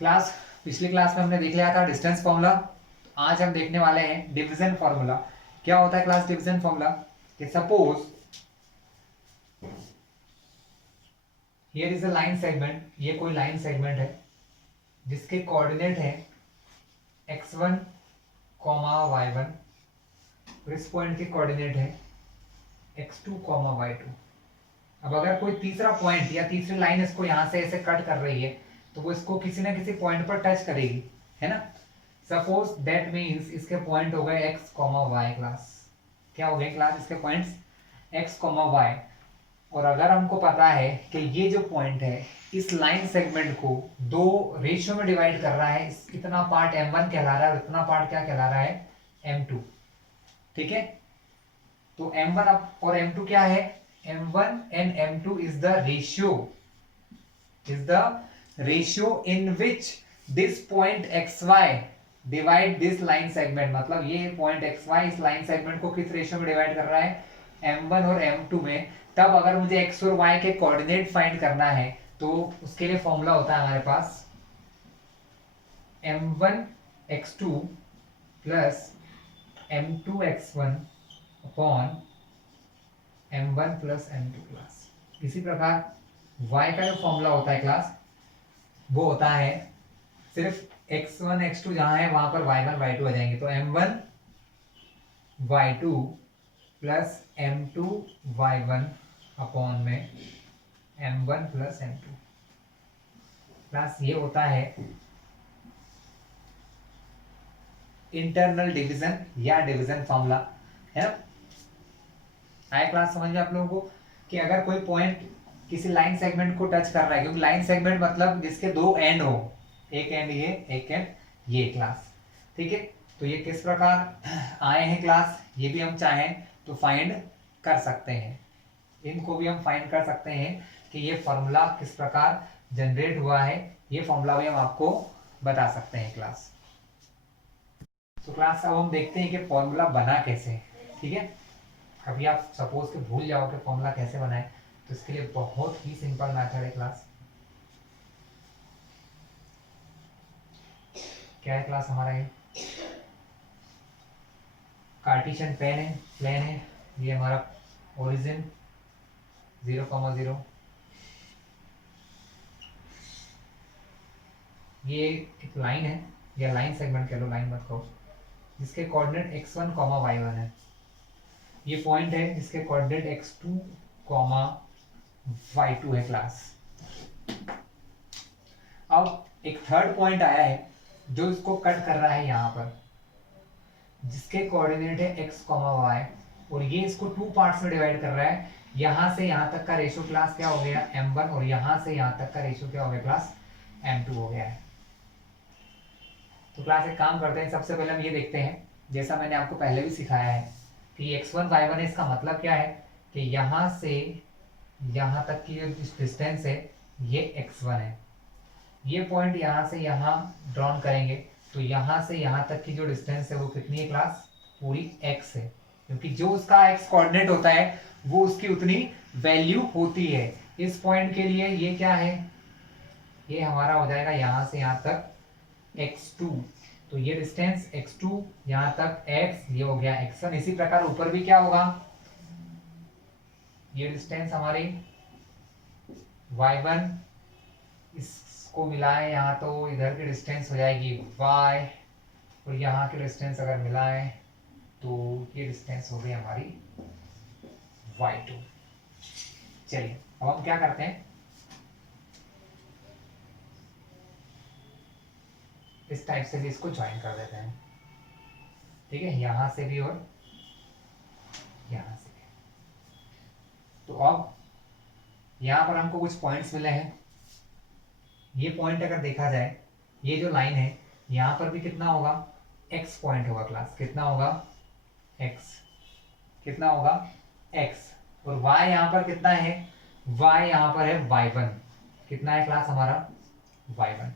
Class पिछली class में हमने देख लिया था डिस्टेंस फॉर्मूला। आज हम देखने वाले हैं डिवीजन फॉर्मूला। क्या होता है क्लास डिवीजन फॉर्मूला? कि suppose here is a line segment, ये कोई लाइन सेगमेंट है जिसके कोऑर्डिनेट है x1 y1 और इस पॉइंट के कोऑर्डिनेट है x2 y2। अब अगर कोई तीसरा पॉइंट या तीसरी लाइन इसको यहां से ऐसे कट कर रही है तो वो इसको किसी ना किसी पॉइंट पर टच करेगी, है ना। सपोज दैट मीन्स इसके पॉइंट हो गए x y क्लास। क्या हो गए क्लास इसके पॉइंट्स x y। और अगर हमको पता है कि ये जो पॉइंट है इस लाइन सेगमेंट को दो रेशियो में डिवाइड कर रहा है, इतना पार्ट m1 कहला रहा है और इतना पार्ट क्या कहला रहा है m2। ठीक है, तो m1 और m2 क्या है? m1 and m2 is the ratio in which this point xy divide this line segment। मतलब ये पॉइंट xy इस लाइन सेगमेंट को किस रेशियो में डिवाइड कर रहा है? m1 और m2 में। तब अगर मुझे x और y के कोऑर्डिनेट फाइंड करना है तो उसके लिए फॉर्मूला होता है हमारे पास m1 x2 plus m2 x1 upon m1 plus m2 class. इसी प्रकार y का जो फॉर्मूला होता है क्लास वो होता है सिर्फ x1 x2 जहां है वहां पर y1 y2 आ जाएंगे, तो m1 y2 plus m2 y1 upon में m1 प्लस m2 प्लस ये होता है इंटरनल डिवीजन या डिवीजन फॉर्मूला, है ना। आया क्लास समझ में आप लोगों को कि अगर कोई पॉइंट किसी लाइन सेगमेंट को टच कर रहा है, क्योंकि लाइन सेगमेंट मतलब जिसके दो एंड हो, एक एंड ये एक एंड ये क्लास। ठीक है, तो ये किस प्रकार आए हैं क्लास, ये भी हम चाहें तो फाइंड कर सकते हैं, इनको भी हम फाइंड कर सकते हैं कि ये फॉर्मूला किस प्रकार जनरेट हुआ है। ये फॉर्मूला भी हम आपको बता सकते हैं क्लास। तो क्लास अब हम देखते हैं कि फॉर्मूला बना कैसे। ठीक है, कभी आप सपोज के भूल जाओ कि फॉर्मूला कैसे बनाए तो इसके लिए बहुत ही सिंपल मेथड है क्लास। क्या है क्लास हमारा? ये कार्टेशियन प्लेन है, ये हमारा ओरिजिन 0,0, ये एक लाइन है या लाइन सेगमेंट कह लो, लाइन मत कहो, जिसके कोऑर्डिनेट x1 y1 है। ये पॉइंट है जिसके कोऑर्डिनेट x2 y2 है क्लास। अब एक थर्ड पॉइंट आया है जो इसको कट कर रहा है यहाँ पर, जिसके कोऑर्डिनेट है x y और ये इसको टू पार्ट्स में डिवाइड कर रहा है। यहां से यहां तक का रेशियो क्लास क्या हो गया? m1 और यहां से यहां तक का रेशियो क्या हो गया क्लास? m2 हो गया है। तो क्लास एक काम करते हैं, सबसे पहले हम ये देखते हैं, जैसा मैंने आपको पहले भी सिखाया है कि x1 y1 है। इसका मतलब क्या है कि यहां से यहां तक की जो डिस्टेंस है ये x1 है। ये पॉइंट यहां से यहां ड्रॉन करेंगे तो यहां से यहां तक की जो डिस्टेंस है वो कितनी है क्लास? पूरी x है, क्योंकि जो उसका x कोऑर्डिनेट होता है वो उसकी उतनी वैल्यू होती है। इस पॉइंट के लिए ये क्या है? ये हमारा हो जाएगा यहां से यहां तक x2, तो ये डिस्टेंस x2 यहां तक x, ये हो गया x1। इसी प्रकार ऊपर भी क्या होगा? ये डिस्टेंस हमारी y1, इसको मिलाएं यहाँ तो इधर की डिस्टेंस हो जाएगी y, और यहाँ की डिस्टेंस अगर मिलाएं तो ये डिस्टेंस हो गई हमारी y2। चलिए अब हम क्या करते हैं, इस टाइप से भी इसको ज्वाइन कर देते हैं। ठीक है, यहां से भी और यहां से भी। तो अब यहां पर हमको कुछ पॉइंट्स मिले हैं। ये पॉइंट अगर देखा जाए, ये जो लाइन है यहां पर भी कितना होगा? x पॉइंट होगा क्लास। कितना होगा? x। कितना होगा? x। और y यहां पर कितना है? y यहां पर है y1। कितना है क्लास हमारा? y1।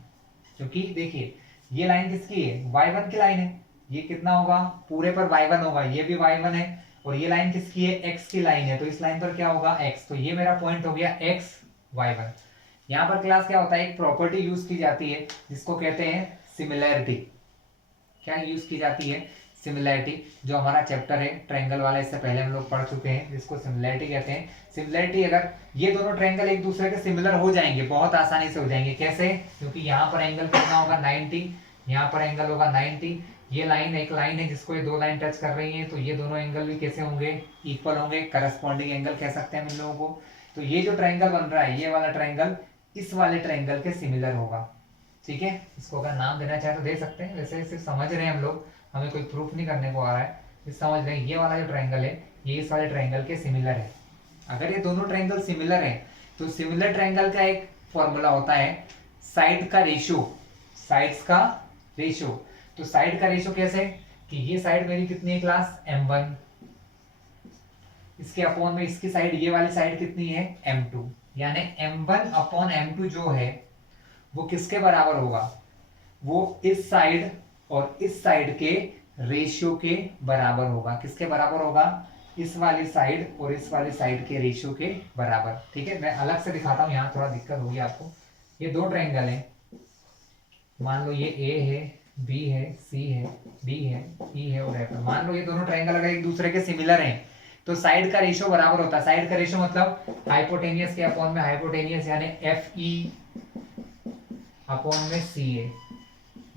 क्योंकि देखिए ये लाइन किसकी है? y1 की लाइन है। ये कितना होगा? पूरे पर y1 होगा, ये भी y1 है। और ये लाइन किसकी है? x की लाइन है, तो इस लाइन पर क्या होगा? x। तो ये मेरा पॉइंट हो गया x y1। यहाँ पर क्लास क्या होता है, एक प्रॉपर्टी यूज की जाती है जिसको कहते हैं सिमिलैरिटी। क्या यूज की जाती है, सिमिलैरिटी, जो हमारा चैप्टर है ट्रायंगल वाला, इससे पहले हम लोग पढ़ चुके हैं, जिसको सिमिलैरिटी कहते हैं। सिमिलैरिटी, अगर ये दोनों ट्रायंगल एक दूसरे के सिमिलर हो जाएंगे, बहुत आसानी से हो जाएंगे। कैसे? क्योंकि यहाँ पर एंगल कितना होगा 90, यहाँ पर एंगल होगा 90, ये लाइन एक लाइन है जिसको ये दो लाइन टच कर रही है, तो ये दोनों एंगल भी कैसे होंगे, इक्वल होंगे, करस्पॉन्डिंग एंगल कह सकते हैं हम इन लोगों को। तो ये जो ट्रायंगल बन रहा है, ये वाला ट्रायंगल इस वाले ट्रायंगल के सिमिलर होगा। ठीक है, इसको अगर नाम देना चाहे तो दे सकते हैं, वैसे सिर्फ समझ रहे हैं हम लोग, हमें कोई प्रूफ नहीं करने को आ रहा है, इस समझ रहे हैं ये वाला जो ट्रायंगल है ये इस वाले ट्रायंगल के सिमिलर है। अगर ये दोनों ट्रायंगल सिमिलर है तो सिमिलर ट्रायंगल का एक फॉर्मूला होता है साइड का रेशियो, साइड्स का रेशियो। तो साइड का रेशियो कैसे, कि ये साइड मेरी कितनी है क्लास, m1, इसके अपॉन में इसकी साइड, ये वाली साइड कितनी है, m2, यानी m1 अपॉन m2 जो है वो किसके बराबर होगा, वो इस साइड और इस साइड के रेशियो के बराबर होगा। किसके बराबर होगा, इस वाली साइड और इस वाली साइड के रेशियो के बराबर। ठीक है, मैं अलग से दिखाता हूँ, यहाँ थोड़ा दिक्कत होगी आपको। ये दो ट्रायंगल हैं, मान लो ये ए है, बी है, सी है, डी है, ई है और एफ है। मान लो ये दोनों ट्रायंगल अगर एक दूसरे के सिमिलर हैं तो साइड का रेशियो बराबर होता है। साइड का रेशियो मतलब हाइपोटेनियस के अपॉन में हाइपोटेनियस, यानी एफ ई अपॉन में सी ए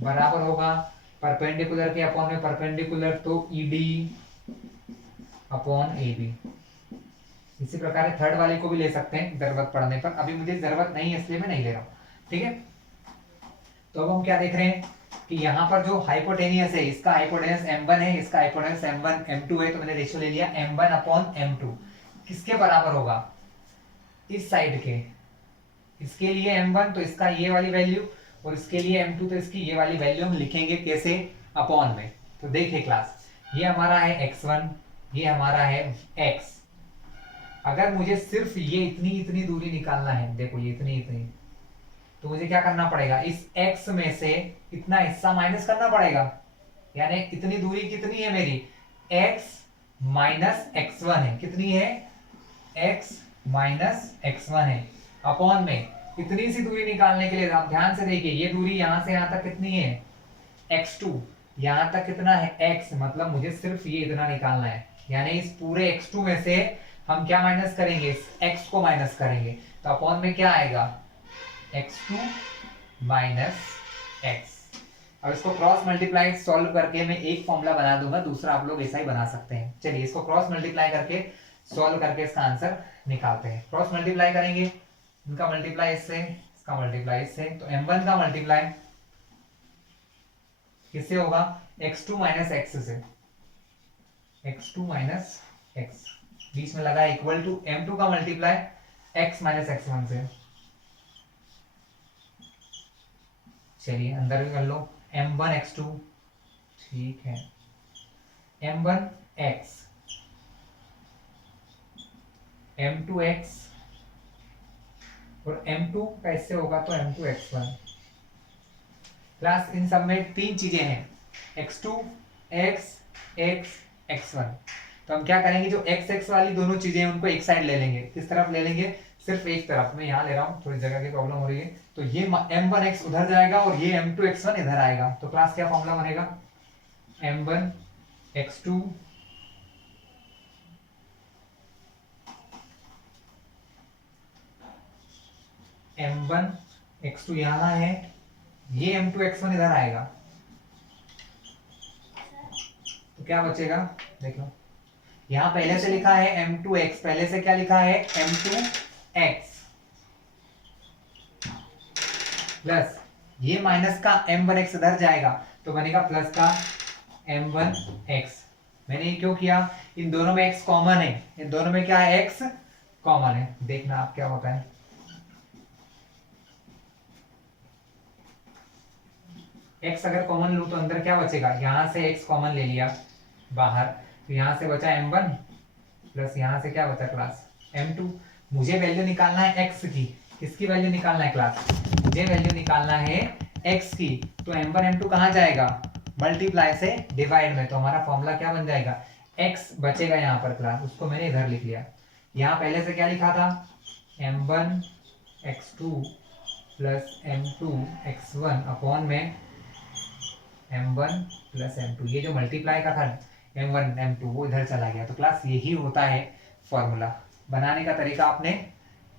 बराबर होगा परपेंडिकुलर के अपॉन में परपेंडिकुलर, तो E D upon A B. इसी प्रकार थर्ड वाले को भी ले सकते हैं जरूरत पड़ने पर, अभी मुझे जरूरत नहीं है इसलिए मैं नहीं ले रहा हूँ। ठीक है, तो अब हम क्या देख रहे हैं कि यहाँ पर जो हाइपोटेनियस है, इसका हाइपोटेनियस m1 है, इसका हाइपोटेनियस m1 m2 है, तो मैंने रेशियो ले लिया m1 अपॉन m2। किसके बराबर होगा, इस साइड के, इसके लिए m1 तो इसका ये वाली वैल्यू, और इसके लिए m2 तो इसकी ये वाली वैल्यू हम लिखेंगे कैसे, अपॉन में। तो देखिए क्लास, ये हमारा है x1, ये हमारा है x। अगर मुझे सिर्फ ये इतनी इतनी दूरी निकालना है, देखो ये इतनी इतनी, तो मुझे क्या करना पड़ेगा, इस x में से इतना हिस्सा माइनस करना पड़ेगा, यानी इतनी दूरी कितनी है मेरी, x माइनस x1 है। कितनी है, x माइनस x1 है, अपॉन में इतनी सी दूरी निकालने के लिए आप ध्यान से देखिए, ये दूरी यहां से यहां तक कितनी है, x2, यहां तक कितना है x, मतलब मुझे सिर्फ ये इतना निकालना है, यानी इस पूरे x2 में से हम क्या माइनस करेंगे, इस x को माइनस करेंगे, तो अपॉन में क्या आएगा, x2 माइनस x। अब इसको क्रॉस मल्टीप्लाई सॉल्व करके मैं एक फॉर्मूला बना दूंगा, दूसरा आप लोग ऐसा ही बना सकते हैं। चलिए इसको क्रॉस मल्टीप्लाई करके सॉल्व करके इसका आंसर निकालते हैं। क्रॉस मल्टीप्लाई करेंगे, इनका मल्टीप्लाई इससे, इसका मल्टीप्लाई इससे, तो m1 का मल्टीप्लाई किससे होगा, x2 माइनस x से, x2 माइनस x, बीच में लगा इक्वल टू m2 का मल्टीप्लाई x माइनस x1 से। चलिए अंदर भी कर लो, m1 x2, ठीक है, m1 x, m2 x और m2 का इससे होगा तो m2 x1। क्लास इन सब में तीन चीजें हैं, x2 x x x1। तो हम क्या करेंगे, जो x x वाली दोनों चीजें हैं उनको एक साइड ले लेंगे। किस तरफ ले लेंगे, सिर्फ एक तरफ। मैं यहाँ ले रहा हूँ, थोड़ी जगह की प्रॉब्लम हो रही है, तो ये m1 x उधर जाएगा और ये m2 x1 इधर आएगा। तो क्लास क्या फॉर्मूला बनेगा, m1 x2 m1 x2 यहाँ है, ये m2 x1 इधर आएगा, तो क्या बचेगा, देख लो, यहाँ पहले से लिखा है m2x, पहले से क्या लिखा है m2x, प्लस ये माइनस का m1x इधर जाएगा तो बनेगा प्लस का m1x। मैंने ये क्यों किया, इन दोनों में x कॉमन है, इन दोनों में क्या है, x कॉमन है। देखना आप क्या होता है, x अगर कॉमन लूं तो अंदर क्या बचेगा, यहां से x कॉमन ले लिया बाहर, तो यहां से बचा m1 प्लस यहां से क्या बचा क्लास m2। मुझे वैल्यू निकालना है x की, किसकी वैल्यू निकालना है क्लास, मुझे वैल्यू निकालना है x की, तो m1 m2 कहां जाएगा, मल्टीप्लाई से डिवाइड में, तो हमारा फॉर्मूला क्या बन जाएगा, x बचेगा यहाँ पर क्लास, उसको मैंने इधर लिख लिया। यहाँ पहले से क्या लिखा था, m1 x2 plus m2 x1 upon में m1 प्लस m2, ये जो मल्टीप्लाई का था m1 m2 वो इधर चला गया। तो क्लास यही होता है फॉर्मूला। बनाने का तरीका आपने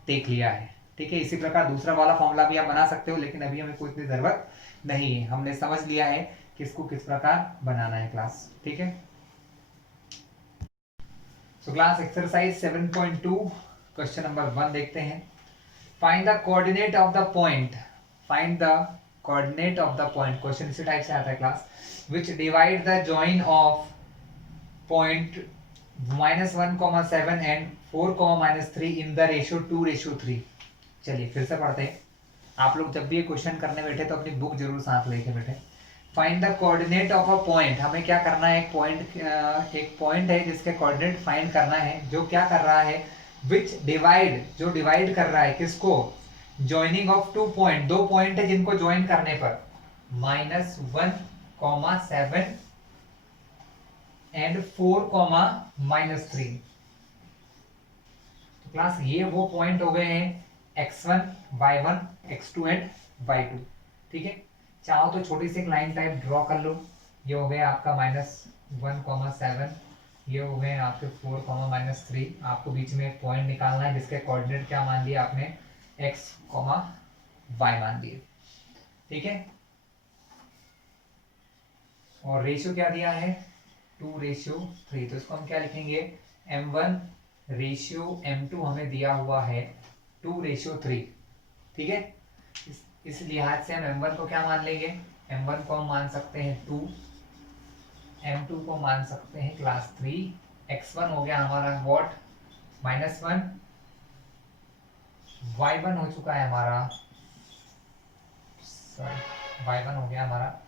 देख लिया है, ठीक है। इसी प्रकार दूसरा वाला फॉर्मूला भी आप बना सकते हो, लेकिन अभी हमें कोई इतनी जरूरत नहीं है, हमने समझ लिया है कि इसको किस प्रकार बनाना है क्लास, ठीक है। So class exercise 7.2 question number 1 देखते हैं। Find the coordinate of the point, find the coordinate of the point, question इसी टाइप से आता है class, which divide the join of point -1,7 and 4,-3 in the ratio 2:3। चलिए फिर से पढ़ते हैं। आप लोग जब भी ये क्वेश्चन करने बैठे तो अपनी बुक जरूर साथ लेके बैठे। Find the coordinate of a point, हमें क्या करना है, एक पॉइंट है जिसके कोऑर्डिनेट फाइंड करना है, जो क्या कर रहा है, विच डिवाइड, जो डिवाइड कर रहा है किसको, जॉइनिंग ऑफ टू पॉइंट, दो पॉइंट है जिनको ज्वाइन करने पर -1,7 एंड 4,-3। तो क्लास ये वो पॉइंट हो गए हैं x1, y1, x2 and y2, ठीक है। चाहो तो छोटी सी एक लाइन टाइप ड्रॉ कर लो। ये हो गया आपका -1,7, ये हो गए आपके 4,-3। आपको बीच में एक पॉइंट निकालना है जिसके कोऑर्डिनेट क्या मान लिए आपने, x, y मान दिए, ठीक है। और रेशियो क्या दिया है, 2:3। तो इसको हम क्या लिखेंगे, m1 रेशियो m2 हमें दिया हुआ है 2:3, ठीक है। इस लिहाज से हम m1 को क्या मान लेंगे, m1 को हम मान सकते हैं 2, m2 को मान सकते हैं क्लास 3, x1 हो गया हमारा वॉट -1, y1 हो चुका है हमारा, सॉरी y1 हो गया हमारा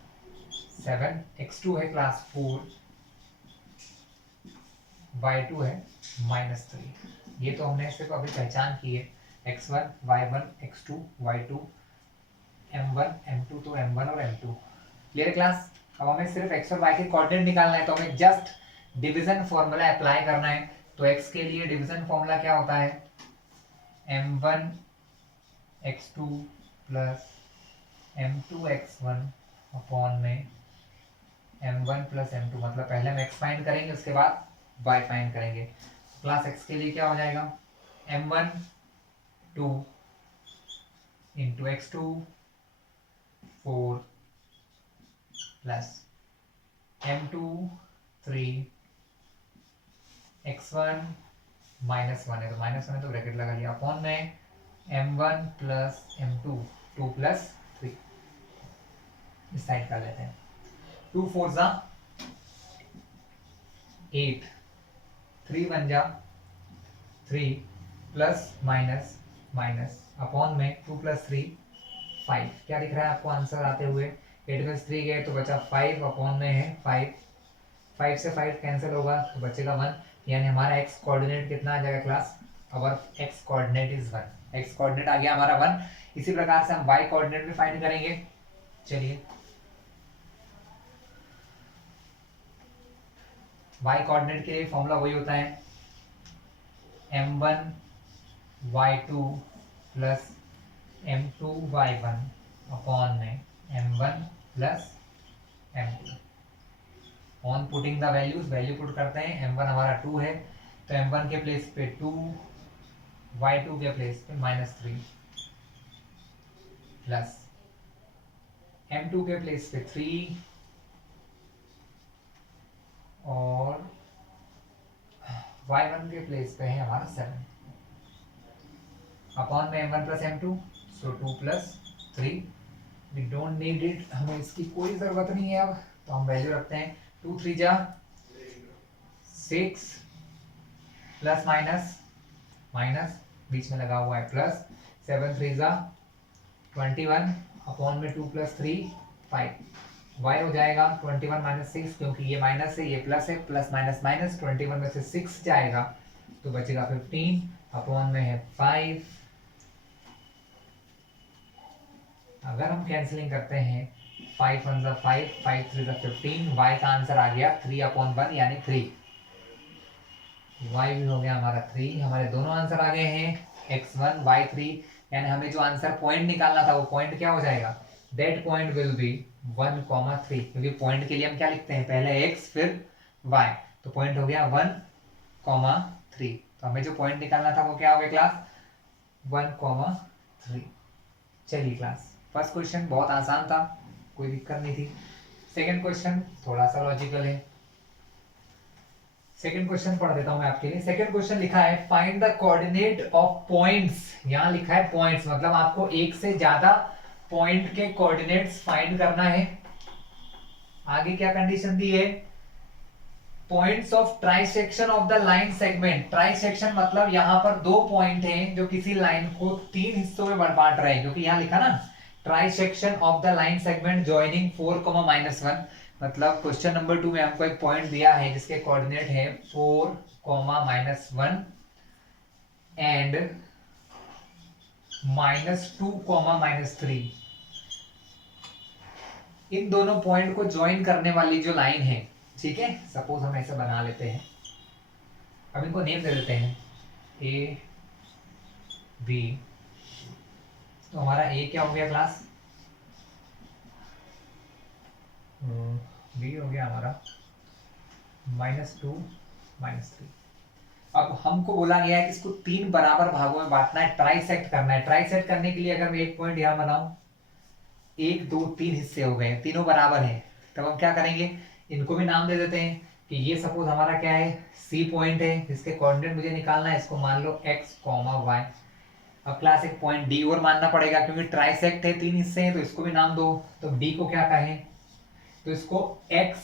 7, x2 है क्लास 4, y2 है -3। ये तो हमने सिर्फ अभी पहचान की है, x1, y1, x2, y2, m1, m2, तो m1 और m2 क्लियर है क्लास। अब हमें सिर्फ x और y के कोऑर्डिनेट निकालना है, तो हमें जस्ट डिवीजन फॉर्मूला अप्लाई करना है। तो x के लिए डिवीजन फॉर्मूला क्या होता है, m1 x2 plus m2 x1 upon में m1 प्लस m2, मतलब पहले हम x फाइंड करेंगे उसके बाद y फाइंड करेंगे। क्लास x के लिए क्या हो जाएगा, m1 2 into x2 4 plus m2 3, x1 -1 है तो -1 है तो ब्रैकेट लगा लिया, अपॉन में m1 प्लस m2 2 प्लस 3, इस साइड कर लेते हैं। 2 4 जा 8, 3 1 जा 3 प्लस माइनस माइनस अपॉन में 2 प्लस 3 5। क्या दिख रहा है आपको आंसर आते हुए, 8 में 3 गए तो बचा 5, अपॉन में है 5, 5 से 5 कैंसिल होगा तो बचेगा 1, यानी हमारा x कोऑर्डिनेट कितना आ जाएगा class, our x coordinate is 1, x coordinate आ गया हमारा 1। इसी प्रकार से हम y कोऑर्डिनेट भी फाइंड करेंगे। चलिए y कोऑर्डिनेट के लिए फॉर्मूला वही होता है, m1 y2 plus m2 y1 upon में m1 plus m2। On putting the values, value put करते हैं, m1 हमारा 2 है तो m1 के प्लेस पे 2, y2 के प्लेस पे -3 प्लस m2 के प्लेस पे 3 और y1 के प्लेस पे है हमारा 7 अपॉन में m1 plus m2, so 2 plus 3। We don't need it, हमें इसकी कोई ज़रूरत नहीं है अब, तो हम वैल्यू रखते हैं 2 3 जा 6 प्लस माइनस माइनस बीच में लगा हुआ है प्लस 7 3 जा 21 अपॉन में 2 प्लस 3 5, y हो जाएगा 21 - 6, क्योंकि ये माइनस है ये प्लस है, प्लस माइनस माइनस 21 में से 6 जाएगा तो बचेगा 15, अपॉन में है 5। अगर हम कैंसिलिंग करते हैं 5 1 जा 5, 5 3 जा 15, y का आंसर आ गया 3/1 यानी 3, y भी हो गया हमारा 3। हमारे दोनों आंसर आ गए हैं x1 y3, यानी हमें जो आंसर पॉइंट निकालना था वो पॉइंट क्या हो जाएगा, दैट पॉइंट विल बी 1,3, क्योंकि पॉइंट के लिए हम क्या लिखते हैं, पहले x फिर y, तो पॉइंट हो गया 1,3। तो हमें जो पॉइंट निकालना था वो क्या हो गया क्लास, 1,3। चलिए क्लास, फर्स्ट क्वेश्चन बहुत आसान था, कोई दिक्कत नहीं थी। सेकंड क्वेश्चन थोड़ा सा लॉजिकल है। सेकंड क्वेश्चन पढ़ देता हूं मैं आपके लिए। सेकंड क्वेश्चन लिखा है find the coordinate of points, यहां लिखा है पॉइंट्स, मतलब आपको एक से ज्यादा पॉइंट के कोऑर्डिनेट्स फाइंड करना है। आगे क्या कंडीशन दी है, points of trisection of the line segment. Trisection मतलब यहां पर दो पॉइंट हैं जो किसी लाइन को तीन हिस्सों में बांट रहे हैं, क्योंकि यहां लिखा ना trisection of the line segment joining 4,-1, मतलब क्वेश्चन नंबर 2 में हमको एक पॉइंट दिया है जिसके कोऑर्डिनेट है 4,-1 एंड -2,-3। इन दोनों पॉइंट को ज्वाइन करने वाली जो लाइन है, ठीक है, सपोज हम ऐसे बना लेते हैं, अब इनको नेम दे देते हैं ए बी। तो हमारा ए क्या हो गया क्लास, बी हो गया हमारा -2, -3। अब हमको बोला गया है कि इसको तीन बराबर भागों में बांटना है, ट्राइसेक्ट करना है। ट्राइसेक्ट करने के लिए अगर मैं एक पॉइंट यहां बनाऊं, 1, 2, 3 हिस्से हो गए, तीनों बराबर हैं, तब हम क्या करेंगे, इनको भी नाम दे देते हैं कि ये सपोज हमारा क्या है, सी पॉइंट है जिसके कोऑर्डिनेट मुझे निकालना है, इसको मान लो x, y। अब क्लास एक पॉइंट डी और मानना पड़ेगा क्योंकि ट्राइसेक्ट है, तीन हिस्से हैं, तो इसको भी नाम दो। तो डी को क्या कहें, तो इसको x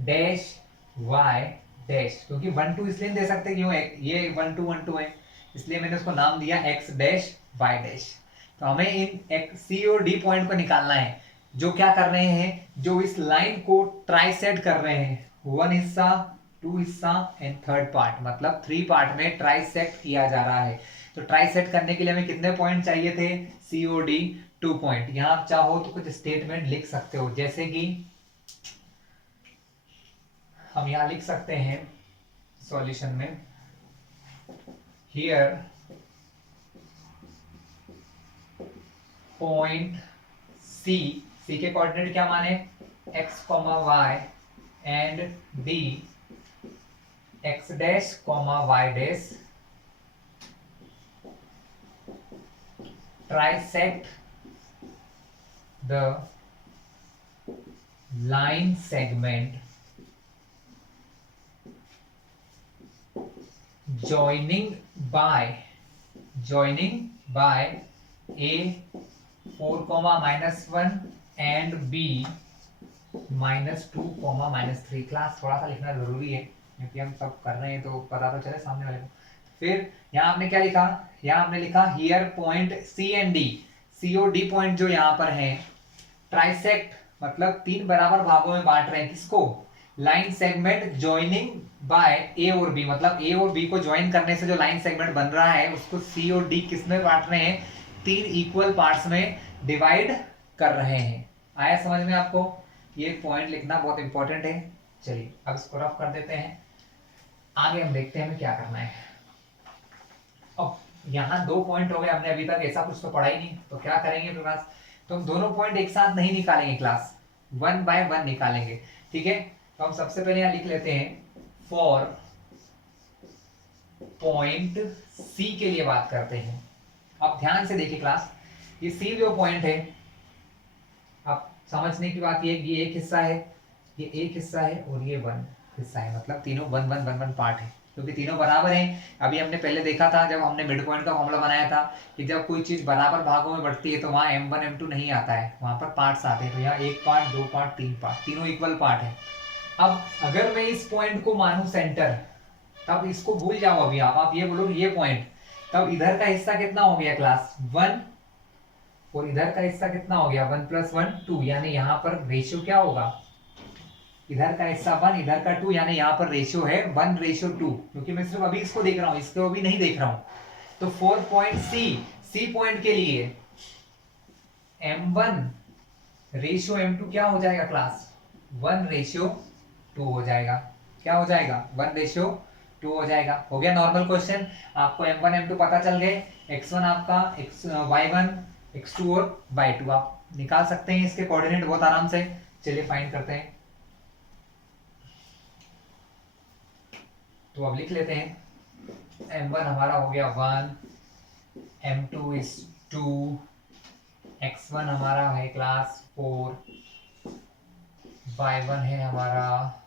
डैश y डैश, क्योंकि 1 2 इसलिए नहीं दे सकते क्यों, ये 1 2 1 2 है, इसलिए मैंने उसको नाम दिया x डैश y डैश। तो हमें इन सी और डी पॉइंट को निकालना है जो क्या कर रहे हैं, जो इस लाइन को ट्राइसेक्ट कर रहे हैं, 1 हिस्सा, 2 हिस्सा एंड थर्ड पार्ट, मतलब 3 पार्ट में ट्राइसेक्ट किया जा रहा है। तो ट्राइसेक्ट करने के लिए हमें कितने पॉइंट चाहिए थे, सी और डी 2 पॉइंट। यहां आप चाहो तो कुछ स्टेटमेंट लिख सकते हो, जैसे कि हम यहां लिख सकते हैं सॉल्यूशन में, हियर पॉइंट सी, सी के कोऑर्डिनेट क्या माने, x, y and d x dash, y dash trisect the line segment joining by a 4,-1 and b -2,-3। Class थोड़ा सा लिखना जरूरी है क्योंकि हम सब कर रहे हैं तो पता तो चले सामने वाले को। फिर यहाँ आपने क्या लिखा, यहाँ आपने लिखा here point C and D, C और डी पॉइंट जो यहाँ पर हैं ट्राइसेक्ट, मतलब तीन बराबर भागों में बांट रहे हैं किसको, लाइन सेगमेंट जॉइनिंग बाय ए और बी, मतलब ए और बी को ज्वाइन करने से जो लाइन सेगमेंट बन रहा है उसको सी और डी किस में बांट रहे हैं, तीन इक्वल पार्ट्स में डिवाइड कर रहे हैं। आया समझ में आपको, ये पॉइंट लिखना बहुत इंपॉर्टेंट है। चलिए अब इसको रफ कर देते हैं, आगे हम देखते हैं हमें क्या करना है। अब यहाँ दो पॉइंट हो गए, हमने अभी तक ऐसा कुछ तो पढ़ा ही नहीं, तो क्या करेंगे प्रकाश, तो हम दोनों पॉइंट एक साथ नहीं निकालेंगे क्लास, 1 बाय 1 निकालेंगे, ठीक है। तो हम सबसे पहले यहाँ लिख लेते हैं फॉर पॉइंट सी के लिए बात करते हैं। अब ध्यान से देखिए क्लास, ये सी जो पॉइंट है, अब समझने की बात ये एक हिस्सा है, ये एक हिस्सा है और ये 1 हिस्सा है, मतलब तीनों 1 1 1 1 पार्ट है क्योंकि तीनों बराबर हैं। अभी हमने पहले देखा था जब हमने मिड पॉइंट का फॉर्मूला बनाया था कि जब कोई चीज बराबर भागों में बढ़ती है तो वहाँ m1 m2 नहीं आता है, वहां पर पार्ट्स आते हैं। तो यहाँ एक पार्ट, दो पार्ट, तीन पार्ट, तीनों इक्वल पार्ट है। अब अगर मैं इस पॉइंट को मानूं सेंटर, तब इसको भूल जाओ अभी आप ये बोलो ये पॉइंट, तब इधर का हिस्सा कितना हो गया क्लास 1 और इधर का हिस्सा कितना हो गया 1 + 1 2, यानी यहाँ पर रेशियो क्या होगा, इधर का हिस्सा 1 इधर का 2, यानी यहाँ पर रेशियो है 1:2, क्योंकि मैं सिर्फ अभी इसको देख रहा हूँ, इसको अभी नहीं देख रहा हूँ। तो 4 पॉइंट सी पॉइंट के लिए m1 रेशियो m2 क्या हो जाएगा क्लास, 1:2 हो जाएगा। क्या हो जाएगा 1:2 2 हो जाएगा। हो गया नॉर्मल क्वेश्चन। आपको m1 m2 पता चल गए, x1 आपका y1 x2 और y2 आप निकाल सकते हैं इसके कोऑर्डिनेट बहुत आराम से। चलिए फाइंड करते हैं। तो अब लिख लेते हैं m1 हमारा हो गया 1, m2 इज 2, x1 हमारा है क्लास 4, y1 है हमारा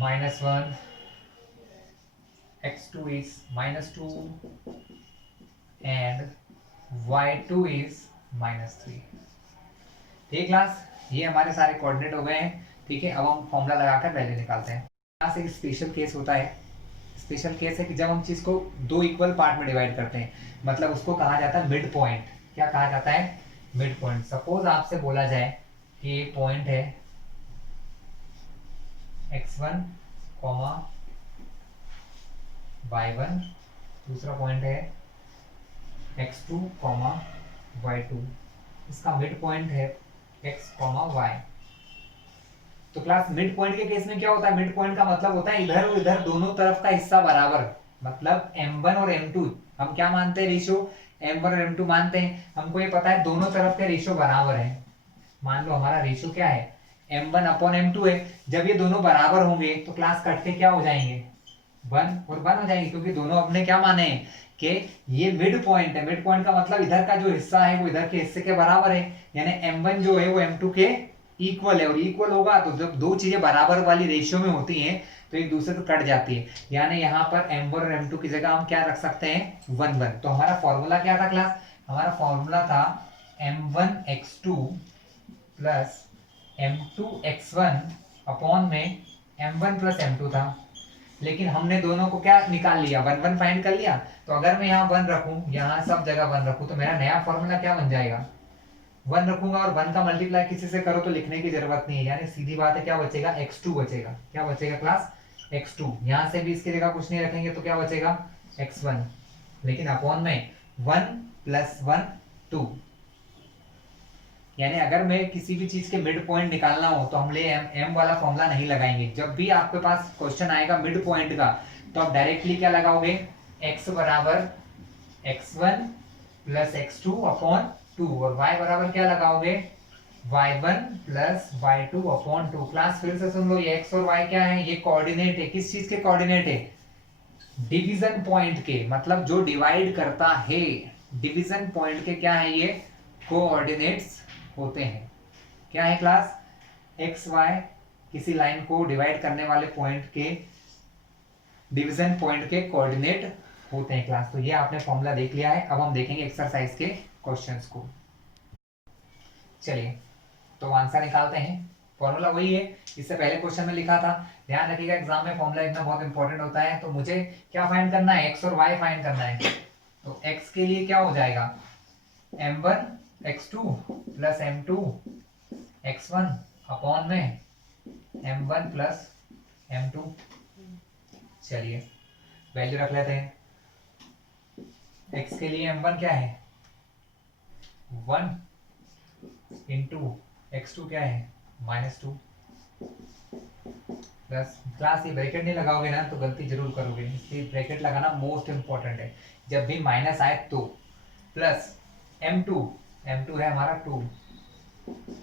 -1, x2 is -2 and y2 is -3। ठीक क्लास, ये हमारे सारे कोऑर्डिनेट हो गए हैं। ठीक है, अब हम फॉर्मूला लगाकर वैल्यू निकालते हैं। यहाँ से एक स्पेशल केस होता है। स्पेशल केस है कि जब हम चीज को दो इक्वल पार्ट में डिवाइड करते हैं, मतलब उसको कहा जाता है मिड पॉइंट। क्या कहा जाता है? Mid point. सपोज आपसे बोला जाए कि ये पॉइंट है x1, y1, दूसरा पॉइंट है x2, y2, इसका मिड पॉइंट है x, y। तो क्लास मिड पॉइंट के केस में क्या होता है? मिड पॉइंट का मतलब होता है इधर और इधर दोनों तरफ का हिस्सा बराबर। मतलब m1 और m2 हम क्या मानते हैं? रेशियो m1 और m2 मानते हैं। हमको ये पता है दोनों तरफ के रेशियो बराबर है। मान लो हमारा रेशियो क्या है? m1 अपॉन m2 है। जब ये दोनों बराबर होंगे तो क्लास कट के क्या हो जाएंगे? 1 और 1 हो जाएंगे, क्योंकि दोनों अपने क्या माने हैं कि ये मिड पॉइंट है। मिड पॉइंट का मतलब इधर का जो हिस्सा है वो इधर के हिस्से के बराबर है, यानी m1 जो है वो m2 के इक्वल है। और इक्वल होगा तो जब दो चीजें बराबर वाली रेशियो में होती हैं तो एक दूसरे से कट जाती है। यानी यहाँ पर m1 और m2 की जगह हम क्या रख सकते हैं? 1 1। तो हमारा फॉर्मूला क्या था क्लास? हमारा फॉर्मूला था m1x2 प्लस m2x1 अपॉन में m1 प्लस m2 था। लेकिन हमने दोनों को क्या निकाल लिया? 1 1 फाइंड कर लिया। तो अगर मैं यहाँ 1 रखूं, यहाँ सब जगह 1 रखूं, तो मेरा नया फॉर्मूला क्या बन जाएगा? 1 रखूंगा और 1 का मल्टीप्लाई किसी से करो तो लिखने की जरूरत नहीं है, यानी सीधी बात है क्या बचेगा? x2 बचेगा। क्या बचेगा क्लास? x2। यहां से भी इसकी जगह कुछ नहीं रखेंगे तो क्या बचेगा? x1। लेकिन अपॉन में 1 प्लस 1 2, यानी अगर मैं किसी भी चीज के मिड पॉइंट निकालना हो तो हम ले m वाला फॉर्मूला नहीं लगाएंगे। जब भी आपके पास क्वेश्चन आएगा मिड पॉइंट का तो आप डायरेक्टली क्या लगाओगे? x बराबर x1 प्लस x2 अपॉन 2 और y बराबर क्या लगाओगे? y1 plus y2 upon 2। Class फिर से सुन लो, ये x और y क्या है? ये कोऑर्डिनेट है। किस चीज के कोऑर्डिनेट है? डिवीजन पॉइंट के, मतलब जो डिवाइड करता है डिवीजन पॉइंट के क्या है? ये कोऑर्डिनेट्स होते हैं। क्या है क्लास? एक्स वाई किसी लाइन को डिवाइड करने वाले पॉइंट के डिवीजन पॉइंट के कोऑर्डिनेट होते हैं क्लास। तो ये आपने फॉर्मूला देख लिया है। अब हम देखेंगे एक्सरसाइज के क्वेश्चंस को। चलिए तो आंसर निकालते हैं। फॉर्मूला वही है, इससे पहले क्वेश्चन में लिखा था। ध्यान रखिएगा एग्जाम में फॉर्मूला इतना बहुत इंपॉर्टेंट होता है। तो मुझे क्या फाइंड करना है? एक्स और वाई फाइंड करना है। तो एक्स के लिए क्या हो जाएगा? m1 x2 plus m2 x1 upon में m1 प्लस m2। चलिए वैल्यू रख लेते हैं। x के लिए m1 क्या है? 1 इंटू x2 क्या है? -2 प्लस, क्लास ये ब्रैकेट नहीं लगाओगे ना तो गलती जरूर करोगे, इसलिए ब्रैकेट लगाना मोस्ट इंपॉर्टेंट है। जब भी माइनस आए तो प्लस m2 है हमारा 2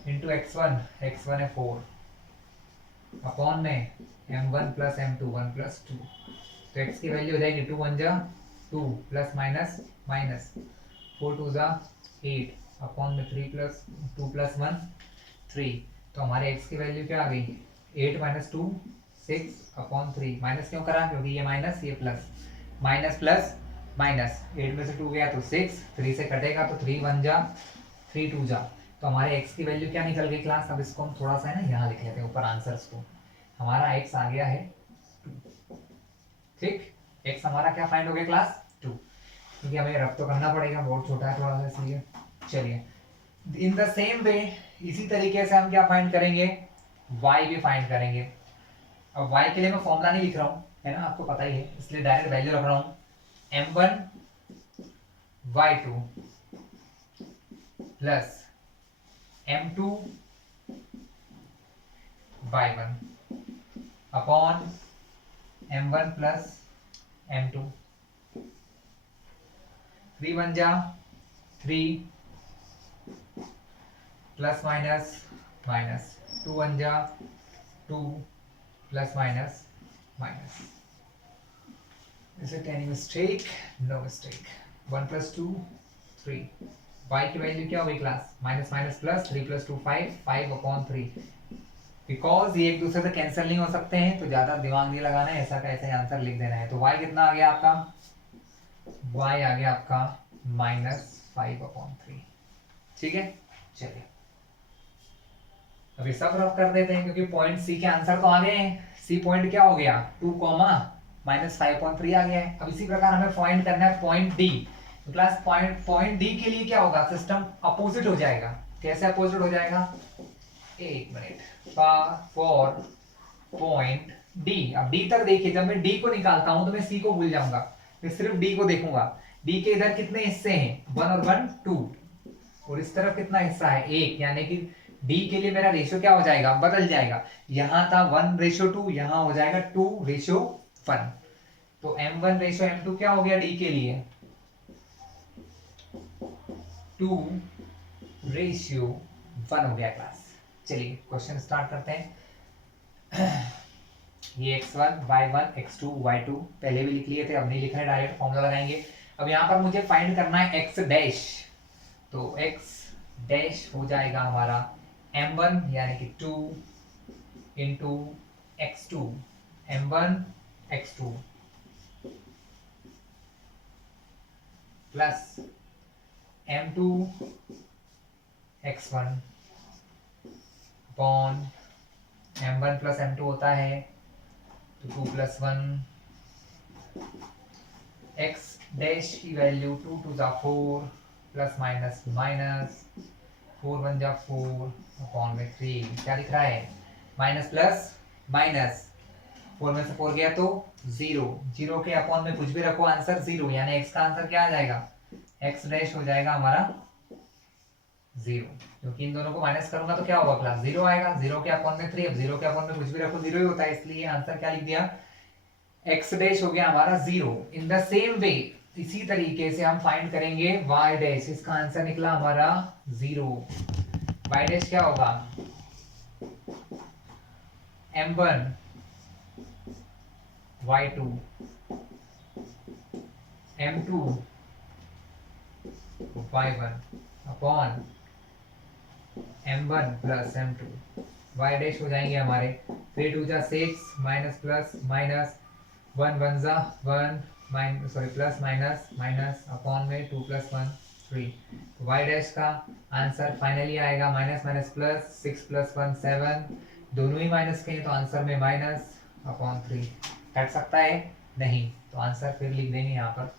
इंटू x1 है 4 अपॉन में m1 प्लस m2 1 प्लस 2। तो x की वैल्यू हो जाएगी 2 1 जा 2 प्लस माइनस माइनस 4 2 जा 8 अपॉन में 3 प्लस 2 प्लस 1 3। तो हमारे x की वैल्यू क्या आ गई? 8 माइनस 2 6 अपॉन 3। माइनस क्यों करा? क्योंकि ये माइनस ये प्लस, माइनस प्लस माइनस, 8 में से 2 गया तो 6, 3 से कटेगा तो 3 1 जा 3 2 जा। तो हमारे x की वैल्यू क्या निकल गई क्लास? अब इसको हम थोड़ा सा है ना यहाँ लिख लेते हैं ऊपर आंसर्स को। हमारा x आ गया है 2। ठीक, x हमारा क्या फाइंड हो गया क्लास? 2, क्योंकि हमें रफ तो करना पड़ेगा, बहुत छोटा है थोड़ा सा इसलिए। चलिए इन द सेम वे इसी तरीके से हम क्या फाइंड करेंगे? y भी फाइंड करेंगे। अब y के लिए मैं फॉर्मूला नहीं लिख रहा हूँ, है ना, आपको पता ही है, इसलिए डायरेक्ट वैल्यू रख रहा हूँ। m1 y2 plus m2 y1 upon m1 plus m2। 3 1 जा 3 प्लस माइनस माइनस, 2 1 जा 2 plus minus minus. Is it any mistake? No mistake. 1 plus 2 3। y की वैल्यू क्या होगी class? Minus minus plus, 3 plus 2 5, 5 upon 3। Because ये एक दूसरे से cancel नहीं हो सकते हैं तो ज्यादा दिमाग नहीं लगाना है, ऐसा का ऐसा ही आंसर लिख देना है। तो y कितना आ गया आपका? y आ गया आपका -5/3। ठीक है, चलिए अभी सब रफ कर देते हैं क्योंकि पॉइंट सी के आंसर तो आ गए हैं। सी पॉइंट क्या हो गया? 2, -5/3 आ गया है। अब इसी प्रकार हमें फाइंड करना है पॉइंट डी। तो क्लास पॉइंट डी के लिए क्या होगा? सिस्टम अपोजिट हो जाएगा। कैसे अपोजिट हो जाएगा? एक मिनट। फॉर पॉइंट डी, अब डी तक देखिए, जब मैं डी को निकालता हूं तो मैं सी को भूल जाऊंगा, मैं सिर्फ डी को देखूंगा। डी के इधर कितने हिस्से हैं? 1 और 1 2, और इस तरफ कितना हिस्सा है? 1, यानी कि डी के लिए मेरा रेशियो क्या हो जाएगा? बदल जाएगा। यहां था 1:2, यहां हो जाएगा 2:1। तो m1:m2 क्या हो गया डी के लिए? 2:1 हो गया क्लास। चलिए क्वेश्चन स्टार्ट करते हैं। ये x1 y1 x2 y2 पहले भी लिख लिए थे, अब नहीं लिख रहे, डायरेक्ट फॉर्मूला लगाएंगे। अब यहाँ पर मुझे फाइंड करना है x डैश। तो x डैश हो जाएगा हमारा m1 यानी कि 2 into x2, m1 x2 plus m2 x1 upon m1 plus m2 होता है तो 2 + 1। x डैश की वैल्यू 2 2 जा 4 प्लस माइनस माइनस 4 1 जा 4 अपॉन में 3। क्या लिख रहा है? माइनस प्लस माइनस, 4 में से 4 गया तो 0, 0 के अपॉन में कुछ भी रखो, आंसर 0, यानी x का आंसर क्या आ जाएगा? x डैश हो जाएगा हमारा 0, क्योंकि इन दोनों को माइनस करूंगा तो क्या होगा क्लास? 0 आएगा। 0 के अपॉन में 3, अब 0 के अपॉन में कुछ भी रखो 0 ही होता है, इसलिए आंसर क्या लिख दिया? x डैश हो गया हमारा 0। इन द सेम वे, इसी तरीके से हम फाइंड करेंगे y डैश। इसका आंसर निकला हमारा 0। y डैश क्या होगा? m1 y2 m2 y1 upon m1 plus m2। y dash हो जाएंगे हमारे 3 2 जा 6 माइनस प्लस माइनस 1 1 जा 1 प्लस माइनस माइनस अपॉन में 2 + 1 3। y डैश का आंसर फाइनली आएगा माइनस माइनस प्लस 6 + 1 7, दोनों ही माइनस के हैं तो आंसर में -/3। कट सकता है? नहीं, तो आंसर फिर लिख देंगे यहाँ पर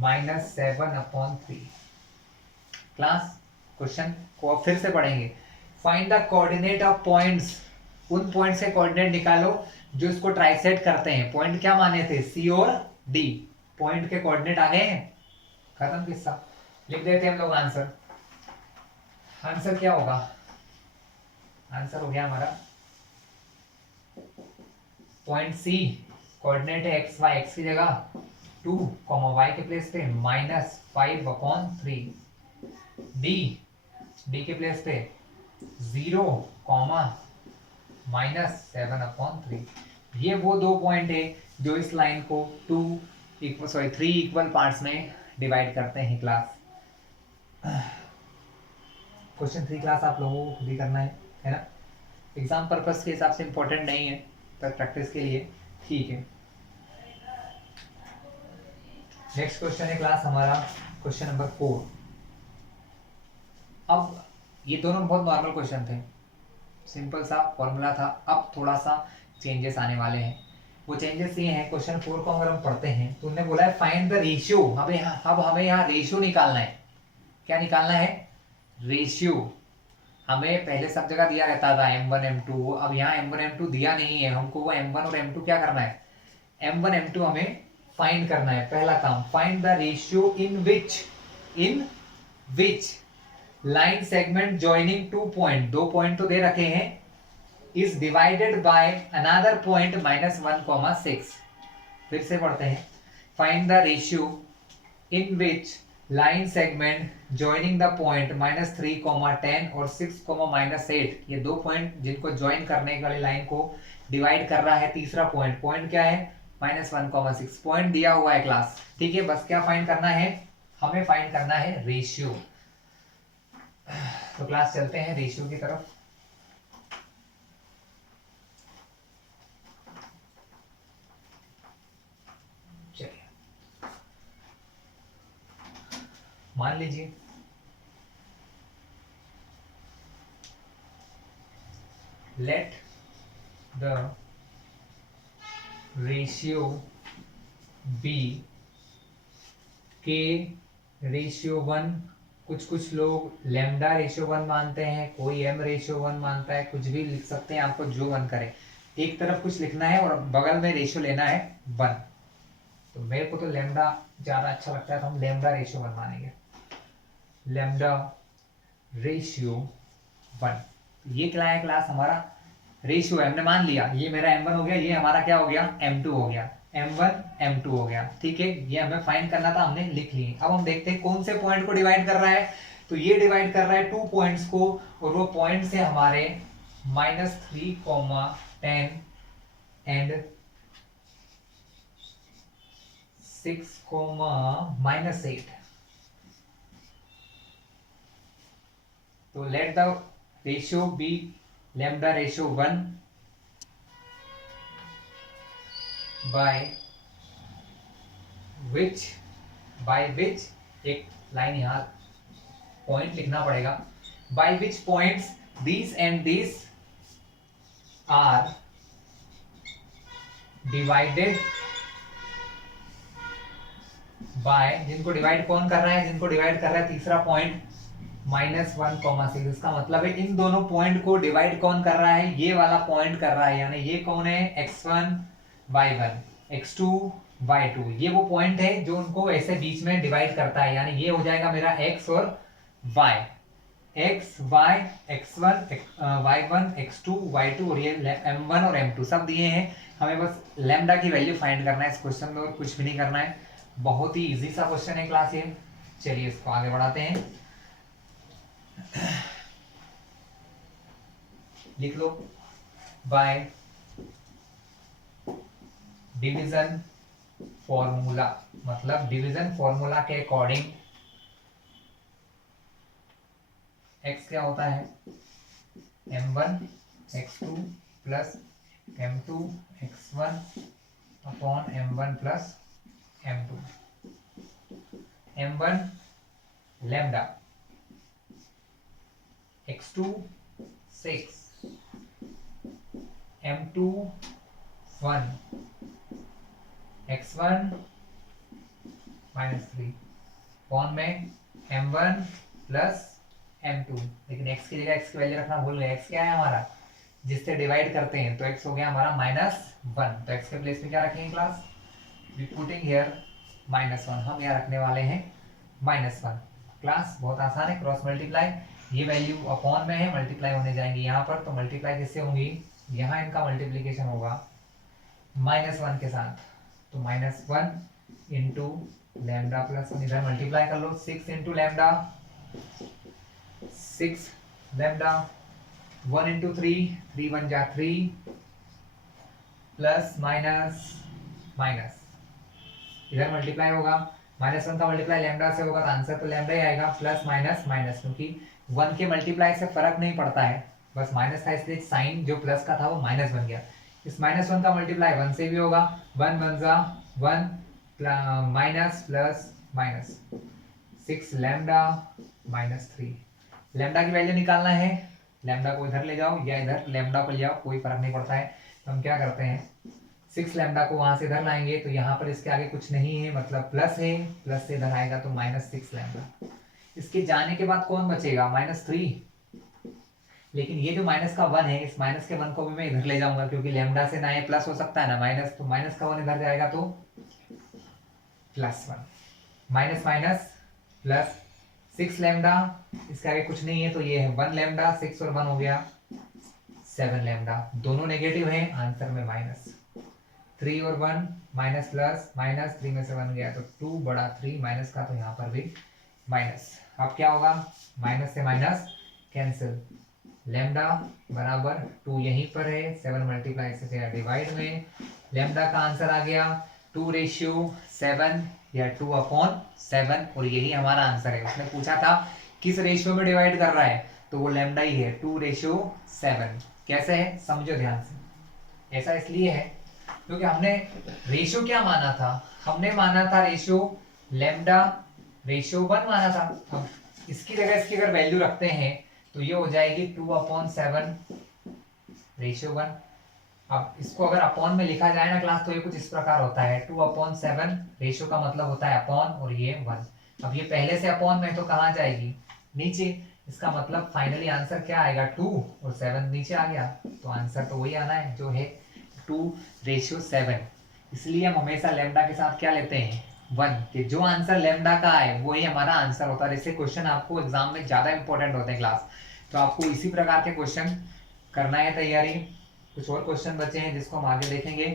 -7/3। क्लास क्वेश्चन को अब फिर से पढ़ेंगे। Find the coordinate of points. उन पॉइंट से कोऑर्डिनेट निकालो जो इसको ट्राइसेट करते हैं। पॉइंट क्या माने थे? सी और डी। पॉइंट के कोऑर्डिनेट आ गए हैं, खत्म किस्सा। लिख देते हैं हम लोग आंसर। आंसर क्या होगा? आंसर हो गया हमारा पॉइंट सी, कोऑर्डिनेट है x y, x की जगह 2, y के प्लेस पे -5/3। डी के प्लेस पे 0, -7/3। ये वो दो पॉइंट है जो इस लाइन को 3 इक्वल पार्ट्स में डिवाइड करते हैं क्लास। क्वेश्चन 3 क्लास आप लोगों को भी करना है ना? एग्जाम पर्पस के हिसाब से इंपॉर्टेंट नहीं है, पर प्रैक्टिस के लिए ठीक है। नेक्स्ट क्वेश्चन है क्लास हमारा क्वेश्चन नंबर 4। अब ये दोनों बहुत नॉर्मल क्वेश्चन थे, सिंपल सा फॉर्मूला था। अब थोड़ा सा चेंजेस आने वाले हैं। वो चेंजेस ये हैं, क्वेश्चन 4 को अगर हम पढ़ते हैं तो उन्होंने बोला है फाइंड द रेशियो। अब हमें यहाँ रेशियो निकालना है। क्या निकालना है? रेशियो। हमें पहले सब जगह दिया रहता था m1 m2, अब यहाँ m1 m2 दिया नहीं है हमको। वो m1 और m2 क्या करना है? m1 m2 हमें फाइंड करना है। पहला काम, find the ratio in which line segment joining 2 point. 2 point तो दे रखे हैं, is divided by another point -1,6। फिर से पढ़ते हैं, find the ratio in which line segment joining the point -3, 10 और 6, -8, ये दो पॉइंट जिनको ज्वाइन करने वाली लाइन को डिवाइड कर रहा है। तीसरा पॉइंट, पॉइंट क्या है? -1,6 पॉइंट दिया हुआ है क्लास, ठीक है। बस क्या फाइंड करना है? हमें फाइंड करना है रेशियो। तो क्लास चलते हैं रेशियो की तरफ। चलिए, मान लीजिए let the ratio be k ratio 1। कुछ लोग लैम्डा रेशियो 1 मानते हैं, कोई m रेशियो 1 मानता है, कुछ भी लिख सकते हैं, आपको जो मन करे। एक तरफ कुछ लिखना है और बगल में रेशियो लेना है 1। तो मेरे को तो लैम्डा ज्यादा अच्छा लगता है, तो हम लैम्डा रेशियो 1 मानेंगे। लैम्डा रेशियो 1, ये क्या है क्लास? हमारा रेशियो है, हमने मान लिया ये मेरा m1 हो गया, ये हमारा क्या हो गया? m2 हो गया। m1 m2 हो गया, ठीक है। ये हमें फाइंड करना था, हमने लिख लिए। अब हम देखते हैं कौन से पॉइंट को डिवाइड कर रहा है। तो ये डिवाइड कर रहा है 2 पॉइंट्स को, और वो पॉइंट से हमारे -3, 10 एंड 6, -8। तो let the ratio be lambda ratio 1 by which एक लाइन यहाँ पॉइंट लिखना पड़ेगा। By which points this and this are divided by, जिनको डिवाइड कौन कर रहा है? जिनको डिवाइड कर रहा है तीसरा पॉइंट -1,6। इसका मतलब है इन दोनों पॉइंट को डिवाइड कौन कर रहा है? ये वाला पॉइंट कर रहा है, यानी ये कौन है? x1 y1 x2 y2। ये वो पॉइंट है जो उनको ऐसे बीच में डिवाइड करता है, यानी ये हो जाएगा मेरा x और y, x y x1 y1 x2 y2, और ये m1 और m2 सब दिए हैं। हमें बस लैम्डा की वैल्यू फाइंड करना है इस क्वेश्चन में, और कुछ भी नहीं करना है। बहुत ही इजी सा क्वेश्चन है क्लास ये। चलिए इसको आगे बढ़ाते हैं। लिख लो, बाय डिवीजन फॉर्मूला, मतलब डिवीजन फॉर्मूला के अकॉर्डिंग x क्या होता है? m1 x2 plus m2 x1 upon m1 plus m2। m1 lambda, x2 6, m2 1, x1 -3 upon में m1 प्लस m2। लेकिन x की जगह x की वैल्यू रखना भूल गए। x क्या है हमारा? जिससे डिवाइड करते हैं, तो x हो गया हमारा -1। तो x के प्लेस में क्या रखेंगे क्लास? We putting here -1। हम यहाँ रखने वाले हैं -1। क्लास बहुत आसान है, क्रॉस मल्टीप्लाई। ये वैल्यू अपॉन में है, मल्टीप्लाई होने जाएंगी यहाँ पर, तो मल्टीप्लाई किससे होंगी? यहाँ इनका मल्टीप्लीकेशन होगा -1 के साथ। तो -1 इंटू लैम्डा प्लस 1, इधर मल्टीप्लाई कर लो। 6 इंटू लैम्डा 6 लैम्डा, 1 इंटू 3, 3 1 जा 3, प्लस माइनस माइनस, इधर मल्टीप्लाई होगा। -1 का मल्टीप्लाई लैम्डा से होगा, तो आंसर तो लैम्डा ही आएगा। प्लस माइनस माइनस, क्योंकि 1 के मल्टीप्लाई से फर्क नहीं पड़ता है, बस माइनस था इसलिए साइन जो प्लस का था वो माइनस बन गया। इस -1 का मल्टीप्लाई 1 से भी होगा। 1 1 जा 1, minus plus minus 6 lambda -3। Lambda की वैल्यू निकालना है। लैम्डा को इधर ले जाओ या इधर लैम्डा को ले जाओ, कोई फर्क नहीं पड़ता है। तो हम क्या करते हैं, 6 लैम्डा को वहां से इधर लाएंगे, तो यहाँ पर इसके आगे कुछ नहीं है, मतलब प्लस है, प्लस से इधर आएगा तो -6 लैम्डा। इसके जाने के बाद कौन बचेगा? -3। लेकिन ये जो माइनस का 1 है, इस माइनस के 1 को भी मैं इधर ले जाऊंगा, क्योंकि लैम्डा से ना ये प्लस हो सकता है ना माइनस, तो माइनस का 1 इधर जाएगा तो +1। माइनस माइनस प्लस 6 लैम्डा, इसके आगे कुछ नहीं है तो ये है 1 लैम्डा। 6 और 1 हो गया 7 लैम्डा, दोनों नेगेटिव हैं, आंसर में माइनस। 3 और 1 माइनस प्लस, माइनस 3 में से 1 गया तो 2 बड़ा 3 माइनस का, तो यहाँ पर भी माइनस। अब क्या होगा, माइनस से माइनस कैंसिल, लैम्डा बराबर 2 यहीं पर है, 7 मल्टीप्लाई से किया डिवाइड में, लैम्डा का आंसर आ गया 2:7 या 2/7, और यही हमारा आंसर है। उसने पूछा था किस रेशियो में डिवाइड कर रहा है, तो वो लैम्डा ही है, 2:7। कैसे है समझो ध्यान से। ऐसा इसलिए है क्योंकि हमने रेशियो क्या माना था, हमने माना था रेशियो लैम्डा रेशियो 1 माना था। अब इसकी जगह इसकी अगर वैल्यू रखते हैं तो ये हो जाएगी 2/7 रेशियो 1। अब इसको अगर अपॉन में लिखा जाए ना क्लास, तो ये कुछ इस प्रकार होता है, 2/7 रेशियो का मतलब होता है अपॉन, और ये 1। अब ये पहले से अपॉन में तो कहाँ जाएगी, नीचे, इसका मतलब फाइनली आंसर क्या आएगा 2, और 7 नीचे आ गया, तो आंसर तो वही आना है जो है 2:7। इसलिए हम हमेशा लैम्डा के साथ क्या लेते हैं 1, कि जो आंसर लैम्डा का आए वही हमारा आंसर होता है। जैसे क्वेश्चन आपको एग्जाम में ज्यादा इंपॉर्टेंट होते हैं क्लास, तो आपको इसी प्रकार के क्वेश्चन करना है तैयारी। कुछ और क्वेश्चन बचे हैं जिसको हम आगे देखेंगे।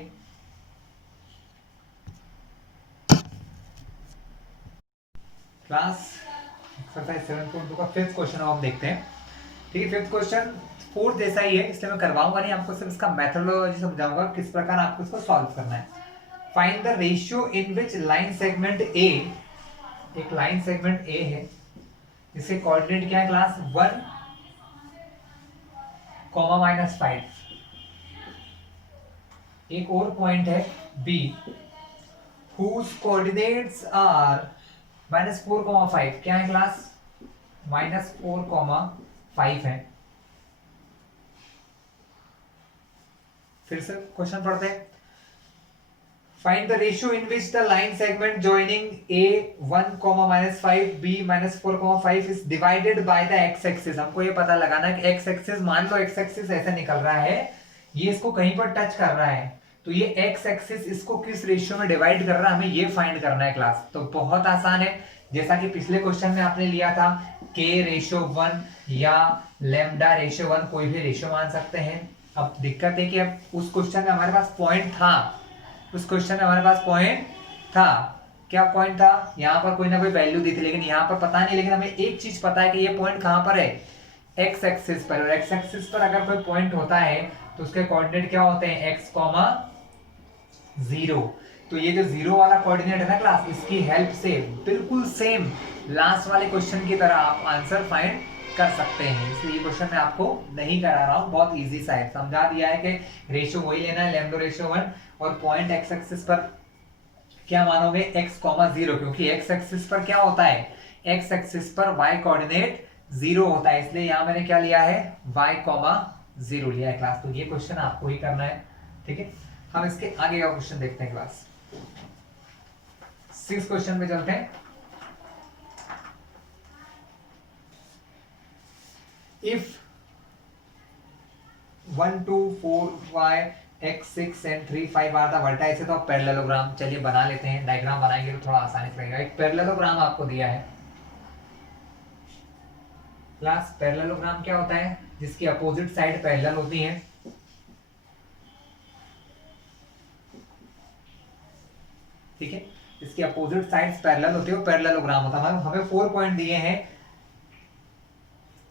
क्लास एक्सरसाइज 7.2 का 5th क्वेश्चन हम देखते हैं। ठीक है, 5th क्वेश्चन 4th जैसा ही है, इसलिए मैं करवाऊंगा नहीं, आपको सिर्फ इसका मेथोडोलॉजी समझाऊंगा किस प्रकार आपको इसको सॉल्व करना है। Find the ratio in which line segment A, एक लाइन सेगमेंट ए है, इसके कोऑर्डिनेट क्या है क्लास 1, -5। एक और पॉइंट है बी, whose coordinates are -4,5। क्या है क्लास, -4,5 है। फिर से क्वेश्चन पढ़ते हैं। Find the ratio in which the line segment joining A 1, -5 B -4,5 is divided by the X axis. हमको ये पता लगाना कि एक्स एक्सिस, मान लो एक्स एक्सिस ऐसे निकल रहा है, ये इसको कहीं पर टच कर रहा है, तो ये एक्स एक्सिस इसको किस रेशियो में डिवाइड कर रहा है, हमें ये फाइंड करना है क्लास। तो बहुत आसान है, जैसा कि पिछले क्वेश्चन में आपने लिया था k/1 या λ/1, कोई भी रेशियो मान सकते हैं। अब दिक्कत है कि अब उस क्वेश्चन में हमारे पास पॉइंट था, उस क्वेश्चन में हमारे पास पॉइंट था, क्या पॉइंट था, यहाँ पर कोई ना कोई वैल्यू दी थी, लेकिन यहाँ पर पता नहीं। लेकिन हमें एक चीज पता है कि ये पॉइंट कहाँ पर है, एक्स एक्सिस पर, और एक्स एक्सिस पर अगर कोई पॉइंट होता है तो उसके कोऑर्डिनेट क्या होते हैं, x, 0। तो ये जो 0 वाला कोऑर्डिनेट है ना क्लास, इसकी हेल्प से बिल्कुल सेम लास्ट वाले क्वेश्चन की तरह आप आंसर फाइंड कर सकते हैं। इसलिए ये क्वेश्चन मैं आपको नहीं करा रहा हूँ, बहुत इजी सा है, समझा दिया है कि रेशियो वही लेना है λ/1, और पॉइंट एक्स एक्सिस पर क्या मानोगे, x, 0, क्योंकि एक्स एक्सिस पर क्या होता है, एक्स एक्सिस पर y कोऑर्डिनेट 0 होता है, इसलिए यहां मैंने क्या लिया है, y, 0 लिया है क्लास। तो ये क्वेश्चन आपको ही करना है। ठीक है, हम इसके आगे का क्वेश्चन देखते हैं क्लास। 6 क्वेश्चन में चलते हैं। If 1, 2, 4, 5, x, 6 and 3, 5 are the vertices of parallelogram. चलिए बना लेते हैं, डायग्राम बनाएंगे तो थोड़ा आसानी से लगेगा। एक पैरेललोग्राम आपको दिया है क्लास। पैरेललोग्राम क्या होता है, जिसकी अपोजिट साइड पैरेलल होती है। ठीक है, इसकी अपोजिट साइड्स पैरेलल होती है, वो पैरेललोग्राम होता है। हमें 4 पॉइंट दिए हैं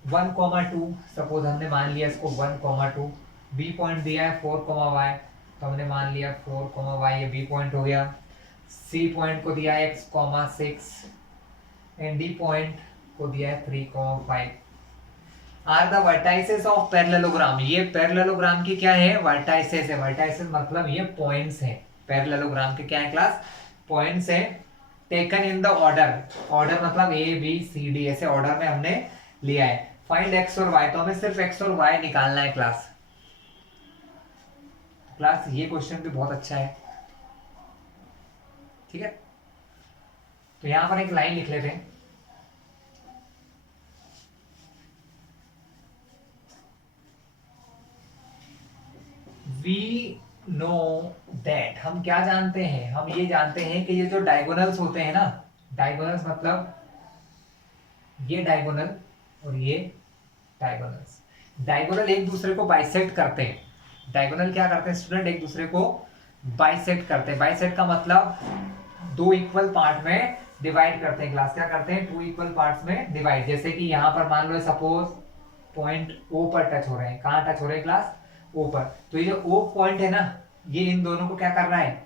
1, 2, सपोज हमने मान लिया इसको 1, 2। बी पॉइंट दिया है 4, y, तो हमने मान लिया 4, y, ये बी पॉइंट हो गया। सी पॉइंट को दिया है x, 6 एंड डी पॉइंट को दिया है 3, 5। Are the vertices of parallelogram. ये पैरेललोग्राम की क्या है, वर्टाइसेस है। वर्टाइसेस मतलब ये पॉइंट्स है, पैरेललोग्राम के क्या है क्लास, पॉइंट्स है। Taken in the order, order मतलब ए बी सी डी, ऐसे ऑर्डर में हमने लिया है। फाइंड एक्स और वाई, तो हमें सिर्फ एक्स और वाई निकालना है क्लास। क्लास ये क्वेश्चन भी बहुत अच्छा है। ठीक है, तो यहां पर एक लाइन लिख लेते हैं। वी नो दैट, हम क्या जानते हैं, हम ये जानते हैं कि ये जो डायगोनल्स होते हैं ना, डायगोनल्स मतलब ये डायगोनल और ये डायगोनल्स, डायगोनल एक दूसरे को बाइसेक्ट करते हैं। डायगोनल क्या करते हैं स्टूडेंट, एक दूसरे को बाइसेक्ट करते हैं। बाइसेक्ट का मतलब दो इक्वल पार्ट में डिवाइड करते हैं क्लास। क्या करते हैं, टू इक्वल पार्ट्स में डिवाइड। जैसे कि यहाँ पर मान लो सपोज पॉइंट ओ पर टच हो रहे हैं। कहाँ टच हो रहे हैं क्लास, ओ पर। तो ये जो ओ पॉइंट है ना, ये इन दोनों को क्या कर रहा है,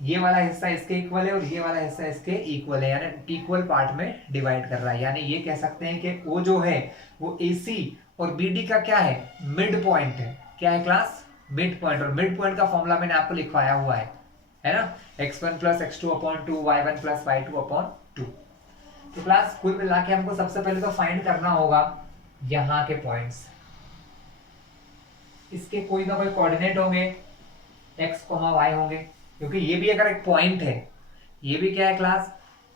ये वाला हिस्सा इसके इक्वल है और ये वाला हिस्सा इसके इक्वल है, यानी इक्वल पार्ट में डिवाइड कर रहा है। यानी ये कह सकते हैं कि ओ जो है वो AC और BD का क्या है, मिड पॉइंट है। क्या है क्लास, मिड पॉइंट। और मिड पॉइंट का फॉर्मूला मैंने आपको लिखवाया हुआ है ना, x1 plus x2 upon 2, y1 plus y2 upon 2। तो क्लास कुल मिला के हमको सबसे पहले तो फाइंड करना होगा यहाँ के पॉइंट्स। इसके कोई ना कोई कोऑर्डिनेट होंगे, x, y होंगे, क्योंकि ये भी अगर एक पॉइंट है, ये भी क्या है क्लास,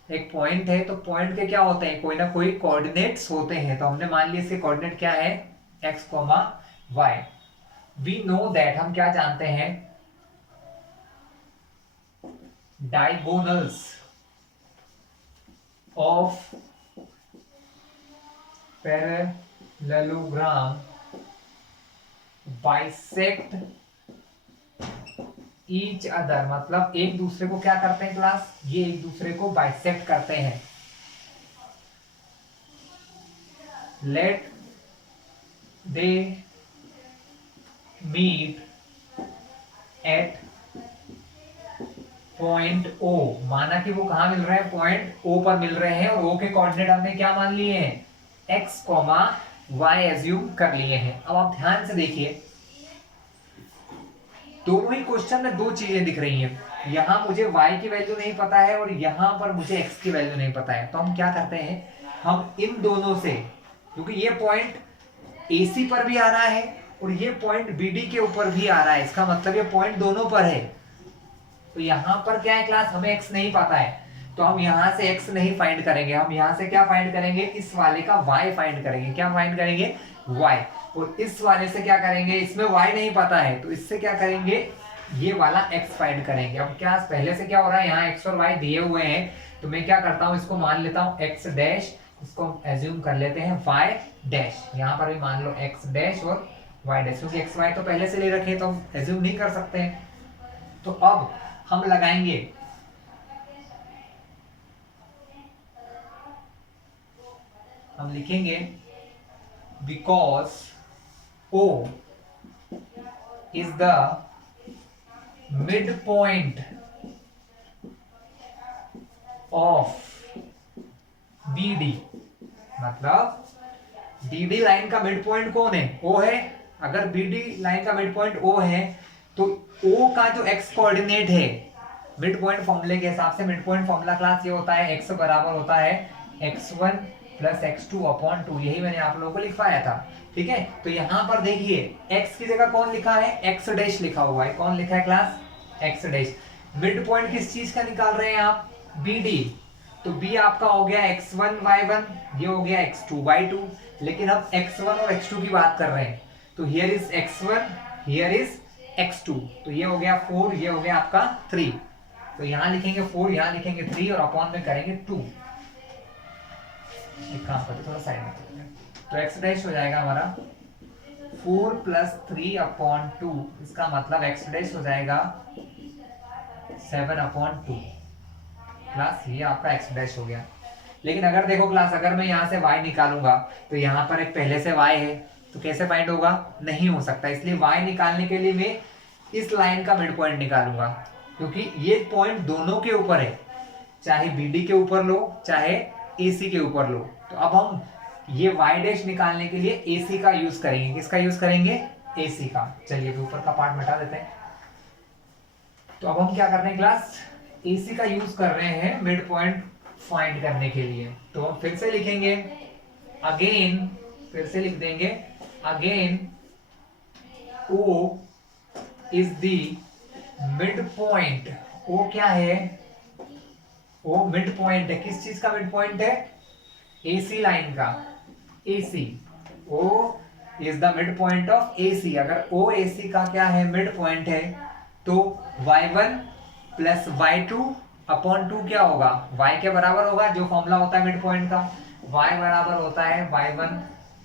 एक पॉइंट है। तो पॉइंट के क्या होते हैं, कोई ना कोई कोऑर्डिनेट्स होते हैं। तो हमने मान लिया इसके कोऑर्डिनेट क्या है, x, y। We know that, हम क्या जानते हैं, diagonals of parallelogram bisect each other. मतलब एक दूसरे को क्या करते हैं क्लास, ये एक दूसरे को बाइसेक्ट करते हैं। Let they meet at point O। माना कि वो कहां मिल रहे हैं, पॉइंट O पर मिल रहे हैं, और O के कोऑर्डिनेट हमने क्या मान लिए हैं, x, y एज्यूम कर लिए हैं। अब आप ध्यान से देखिए, दोनों ही क्वेश्चन में दो चीजें दिख रही हैं। यहां मुझे y की वैल्यू नहीं पता है और यहां पर मुझे x की वैल्यू नहीं पता है। तो हम क्या करते हैं, हम इन दोनों से, क्योंकि ये पॉइंट AC पर भी आ रहा है और ये पॉइंट BD के ऊपर भी आ रहा है, इसका मतलब ये पॉइंट दोनों पर है। तो यहां पर क्या है क्लास, हमें x नहीं पता है, तो हम यहां से x नहीं फाइंड करेंगे। हम यहां से क्या फाइंड करेंगे, इस वाले का y फाइंड करेंगे। क्या फाइंड करेंगे, y। और इस वाले से क्या करेंगे, इसमें y नहीं पता है, तो इससे क्या करेंगे, ये वाला x फाइंड करेंगे। अब क्या पहले से क्या हो रहा है, यहाँ x और y दिए हुए हैं, तो मैं क्या करता हूँ, इसको मान लेता हूँ x डैश, इसको एज्यूम कर लेते हैं y डैश। यहाँ पर भी मान लो x डैश और y डैश, क्योंकि x y तो पहले से ले रखे तो हम एज्यूम नहीं कर सकते हैं। तो अब हम लगाएंगे, हम लिखेंगे because O is the midpoint of BD। मतलब BD लाइन का मिड पॉइंट कौन है, O है। अगर BD लाइन का मिड पॉइंट O है तो O का जो x कोऑर्डिनेट है, मिड पॉइंट फॉर्मूले के हिसाब से मिड पॉइंट फॉर्मूला क्लास ये होता है, x बराबर होता है x1 प्लस x2 अपॉन 2। यही मैंने आप लोगों को लिखवाया था, ठीक है। तो यहां पर देखिए x की जगह कौन लिखा है, x डैश लिखा हुआ है। कौन लिखा है class, x dash. Mid point किस चीज का निकाल रहे हैं आप, BD। तो B आपका हो गया x1 y1, ये हो गया x2 y2। लेकिन हम x1 और x2 की बात कर रहे हैं, तो here is x1, here is x2। तो ये हो गया 4, ये हो गया आपका 3। तो यहां लिखेंगे 4, यहां लिखेंगे 3 और अपॉन में करेंगे 2। एक काम करते थोड़ा साइड में, तो x डैश हो जाएगा हमारा 4 प्लस 3 अपॉन 2। इसका मतलब x डैश हो जाएगा 7 अपॉन 2 क्लास। ये आपका x डैश हो गया। लेकिन अगर देखो क्लास, अगर मैं यहाँ से y निकालूंगा तो यहाँ पर एक पहले से y है, तो कैसे फाइंड होगा, नहीं हो सकता। इसलिए y निकालने के लिए मैं इस लाइन का मिड पॉइंट निकालूंगा, क्योंकि ये पॉइंट दोनों के ऊपर है, चाहे BD के ऊपर लो चाहे AC के ऊपर लो। तो अब हम ये y डैश निकालने के लिए AC का यूज करेंगे। किसका यूज करेंगे, AC का। चलिए ऊपर का पार्ट मिटा देते हैं। तो अब हम क्या कर रहे हैं क्लास, AC का यूज कर रहे हैं मिड पॉइंट फाइंड करने के लिए। तो हम फिर से लिखेंगे अगेन, फिर से लिख देंगे again O is the mid point. O क्या है, O मिड पॉइंट है। किस चीज का मिड पॉइंट है, AC लाइन का। AC, O is the mid point of AC। अगर O AC का क्या है, मिड पॉइंट है, तो y1 प्लस y2 अपॉन 2 क्या होगा, y के बराबर होगा, जो फॉर्मूला होता है मिड पॉइंट का। y बराबर होता है y1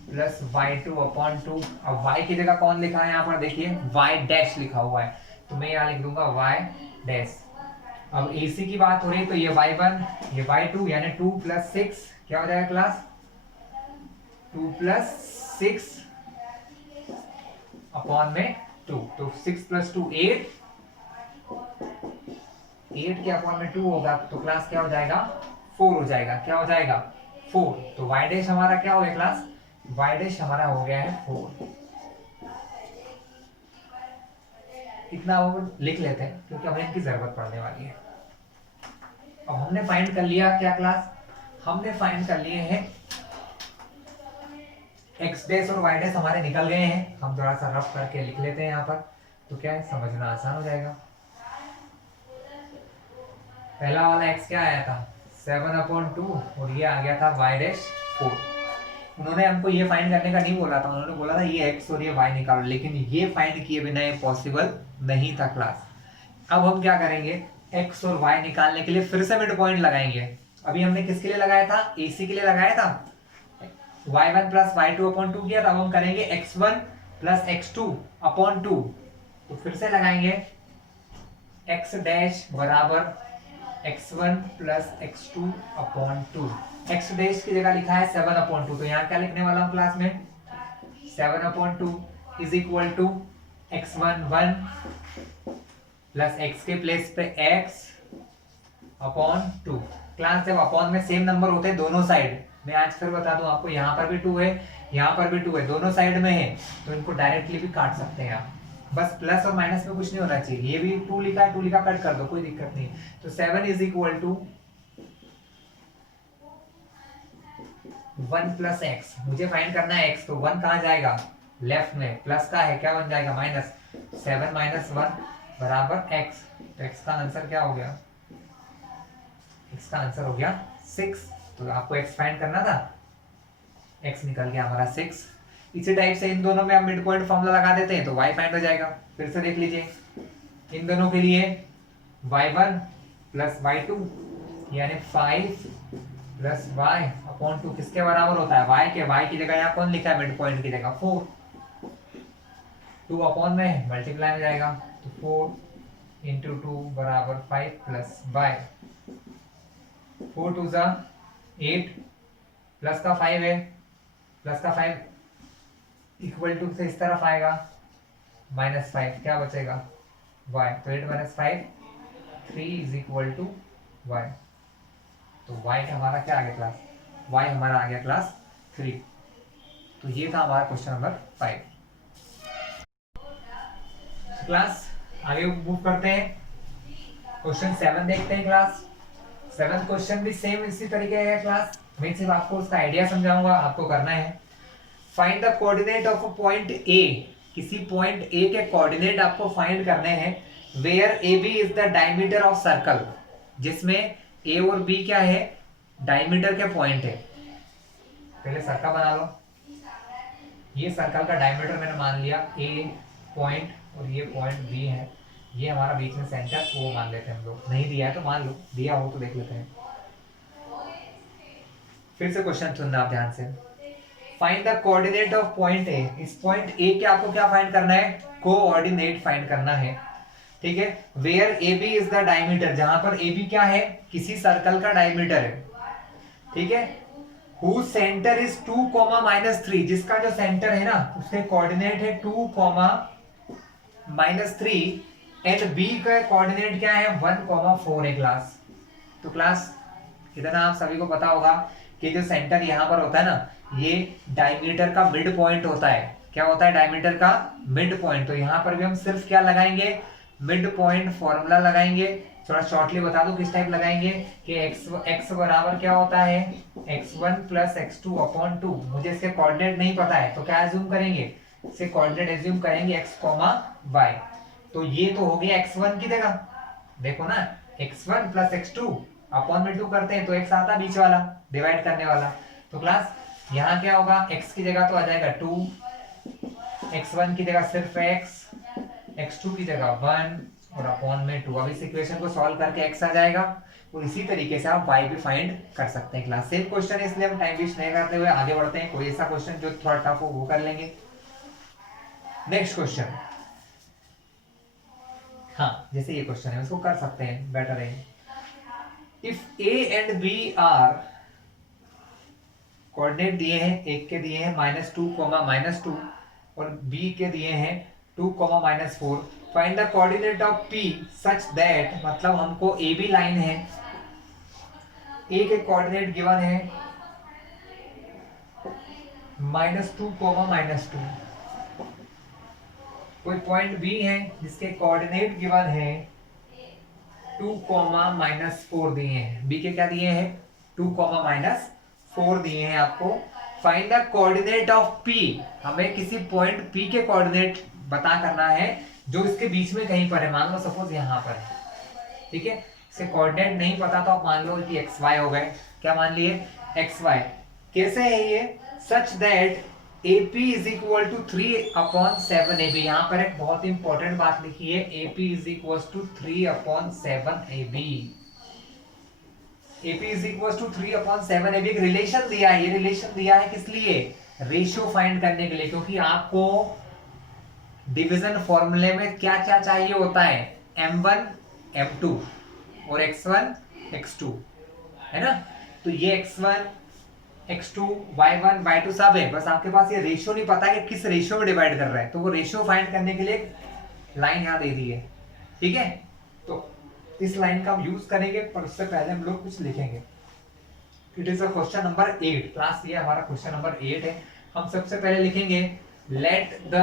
प्लस y2/2। अब y की जगह कौन लिखा है यहाँ पर देखिए, y डैश लिखा हुआ है, तो मैं यहाँ लिख दूंगा y डैश। अब AC की बात हो रही है तो ये y1 ये y2 यानी 2 + 6 क्या हो जाएगा क्लास, 2 + 6 अपॉन में 2, तो 6 + 2 8, 8 के अपॉन में 2 होगा तो क्लास क्या हो जाएगा 4 हो जाएगा, क्या हो जाएगा 4। तो y डैश हमारा क्या हो गया क्लास, y डैश हमारा हो गया है 4। इतना वो लिख लेते हैं क्योंकि हमें इनकी जरूरत पड़ने वाली है। अब हमने फाइंड कर लिया क्या क्लास, हमने फाइंड कर लिए हैं x डैश और y डैश हमारे निकल गए हैं। हम थोड़ा सा रफ करके लिख लेते हैं यहाँ पर, तो क्या है समझना आसान हो जाएगा। पहला वाला x क्या आया था 7/2 और ये आ गया था y डैश 4। उन्होंने हमको ये फाइंड करने का नहीं बोला था, उन्होंने बोला था ये x और ये y निकालो, लेकिन ये फाइंड किए बिना ये पॉसिबल नहीं था क्लास। अब हम क्या करेंगे, x और y निकालने के लिए फिर से मिड पॉइंट लगाएंगे। अभी हमने किसके लिए लगाया था, AC के लिए लगाया था, y1 + y2/2 किया था। अब हम करेंगे x1 + x2/2, तो फिर से लगाएंगे x डैश बराबर x1 + x2/2। x डैश की जगह लिखा है 7/2, तो यहाँ क्या लिखने वाला हूँ क्लास में, 7/2 is equal to x1 1 plus x के प्लेस पे x/2। क्लास जब अपॉन में सेम नंबर होते हैं दोनों साइड, मैं आज फिर बता दूं आपको, यहाँ पर भी 2 है यहाँ पर भी 2 है, दोनों साइड में है, तो इनको डायरेक्टली भी काट सकते हैं आप। बस प्लस और माइनस में कुछ नहीं होना चाहिए, ये भी 2 लिखा है 2 लिखा कट कर दो, कोई दिक्कत नहीं। तो 7 इज इक्वल टू 1 + x, मुझे फाइंड करना है x, तो 1 कहाँ जाएगा लेफ्ट में, प्लस का है क्या बन जाएगा माइनस, 7 - 1 बराबर x। तो x का आंसर क्या हो गया, x का आंसर हो गया 6। तो आपको x फाइंड करना था, x निकल गया हमारा 6। इसी टाइप से इन दोनों में आप मिड पॉइंट फॉर्मूला लगा देते हैं तो y फाइंड हो जाएगा। फिर से देख लीजिए, इन दोनों के लिए y1 + y2 यानी 5 + y/2 किसके बराबर होता है, y के। y की जगह यहाँ कौन लिखा है मिड पॉइंट की जगह 4, 2 अपॉन में मल्टीप्लाई में जाएगा, तो 4 × 2 = 5 + y, 4 2 ज़ा 8 प्लस का 5 है, प्लस का 5 इक्वल टू से इस तरफ आएगा -5, क्या बचेगा y, तो 8 - 5 3 इज इक्वल टू y। तो y का हमारा क्या आ गया क्लास, y हमारा आ गया क्लास 3। तो ये था हमारा क्वेश्चन नंबर 5। क्लास आगे मूव करते हैं, क्वेश्चन 7 देखते हैं क्लास। 7th क्वेश्चन भी सेम इसी तरीके का है क्लास, मैं सिर्फ आपको उसका आइडिया समझाऊंगा, आपको करना है find the coordinate of a point A। किसी पॉइंट A के कोऑर्डिनेट आपको फाइंड करने हैं, where AB is the diameter of circle, जिसमें A और B क्या है डायमीटर के पॉइंट है। पहले सर्कल बना लो, ये सर्कल का डायमीटर मैंने मान लिया A पॉइंट और ये पॉइंट B है, ये हमारा बीच में सेंटर वो मान लेते हैं हम लोग, नहीं दिया है तो मान लो, दिया हो तो देख लेते हैं। फिर से क्वेश्चन सुनना आप ध्यान से, find the coordinate of point A. इस पॉइंट ए के आपको क्या फाइंड करना है, कोऑर्डिनेट फाइंड करना है, ठीक है। Where A B is the diameter, जहां पर ए बी क्या है किसी सर्कल का डायमीटर है, ठीक है। हु सेंटर इज 2, -3, जिसका जो सेंटर है ना उसके कोऑर्डिनेट है 2, -3 एंड बी का कोऑर्डिनेट क्या है 1, 4 है क्लास। तो क्लास इतना आप सभी को पता होगा कि जो सेंटर यहाँ पर होता है ना, ये डायमीटर का मिड पॉइंट होता है। क्या होता है डायमीटर का मिड पॉइंट, तो यहाँ पर भी हम सिर्फ क्या लगाएंगे मिड पॉइंट फॉर्मूला लगाएंगे। थोड़ा शॉर्टली बता दूं किस टाइप लगाएंगे कि x बराबर क्या होता है x1 + x2/2। मुझे इसके कोऑर्डिनेट नहीं पता है तो क्या एज्यूम करेंगे, इसके कोऑर्डिनेट एज्यूम करेंगे x, y। तो ये तो हो गया x1 की जगह, देखो ना x1 + x2/2 करते हैं तो x आता है बीच वाला डिवाइड करने वाला। तो क्लास यहाँ क्या होगा x की जगह तो आ जाएगा 2, x1 की जगह सिर्फ x, x2 की जगह 1, और अपॉन में 2। अब इस इक्वेशन को सॉल्व करके x आ जाएगा और इसी तरीके से आप y भी फाइंड कर सकते हैं क्लास। सेम क्वेश्चन है इसलिए हम टाइम वेस्ट नहीं करते हुए आगे बढ़ते हैं। कोई ऐसा क्वेश्चन जो थोड़ा टफ हो वो कर लेंगे। नेक्स्ट क्वेश्चन, हाँ जैसे ये क्वेश्चन है उसको कर सकते हैं, बेटर है। If a and b are, coordinate दिए हैं, एक के दिए हैं -2, -2 और b के दिए हैं 2, -4। Find the coordinate of p such that, मतलब हमको ए बी लाइन है, a के कोऑर्डिनेट गिवन है -2, -2। कोई पॉइंट b है जिसके कोऑर्डिनेट गिवन है 2, -4 दिए हैं। b के क्या दिए हैं 2, -4 दिए हैं आपको। Find the coordinate of p, हमें किसी पॉइंट p के कोऑर्डिनेट पता करना है जो इसके बीच में कहीं पर है। मान लो सपोज यहाँ पर है, ठीक है। इसके कोऑर्डिनेट नहीं पता तो आप मान लो कि एक्स वाई हो गए। क्या मान लिए, एक्स वाई। कैसे है ये, such that AP is equal to 3/7AB। यहाँ पर एक बहुत इंपॉर्टेंट बात लिखी है, AP is equal to 3/7AB। AP is equal to 3/7AB। एक रिलेशन दिया है, ये रिलेशन दिया है किस लिए, रेशियो फाइंड करने के लिए। क्योंकि आपको डिवीजन फॉर्मूले में क्या क्या चाहिए होता है, m1 m2 और x1 x2, है ना। तो ये x1 x2 y1 y2 सब है, बस आपके पास ये रेशियो नहीं पता कि किस रेशियो में डिवाइड कर रहा है। तो वो रेशियो फाइंड करने के लिए लाइन यहाँ दे दी है, ठीक है। तो इस लाइन का हम यूज करेंगे, पर उससे पहले हम लोग कुछ लिखेंगे। It is a question number 8 class, ये हमारा क्वेश्चन नंबर 8 है। हम सबसे पहले लिखेंगे let the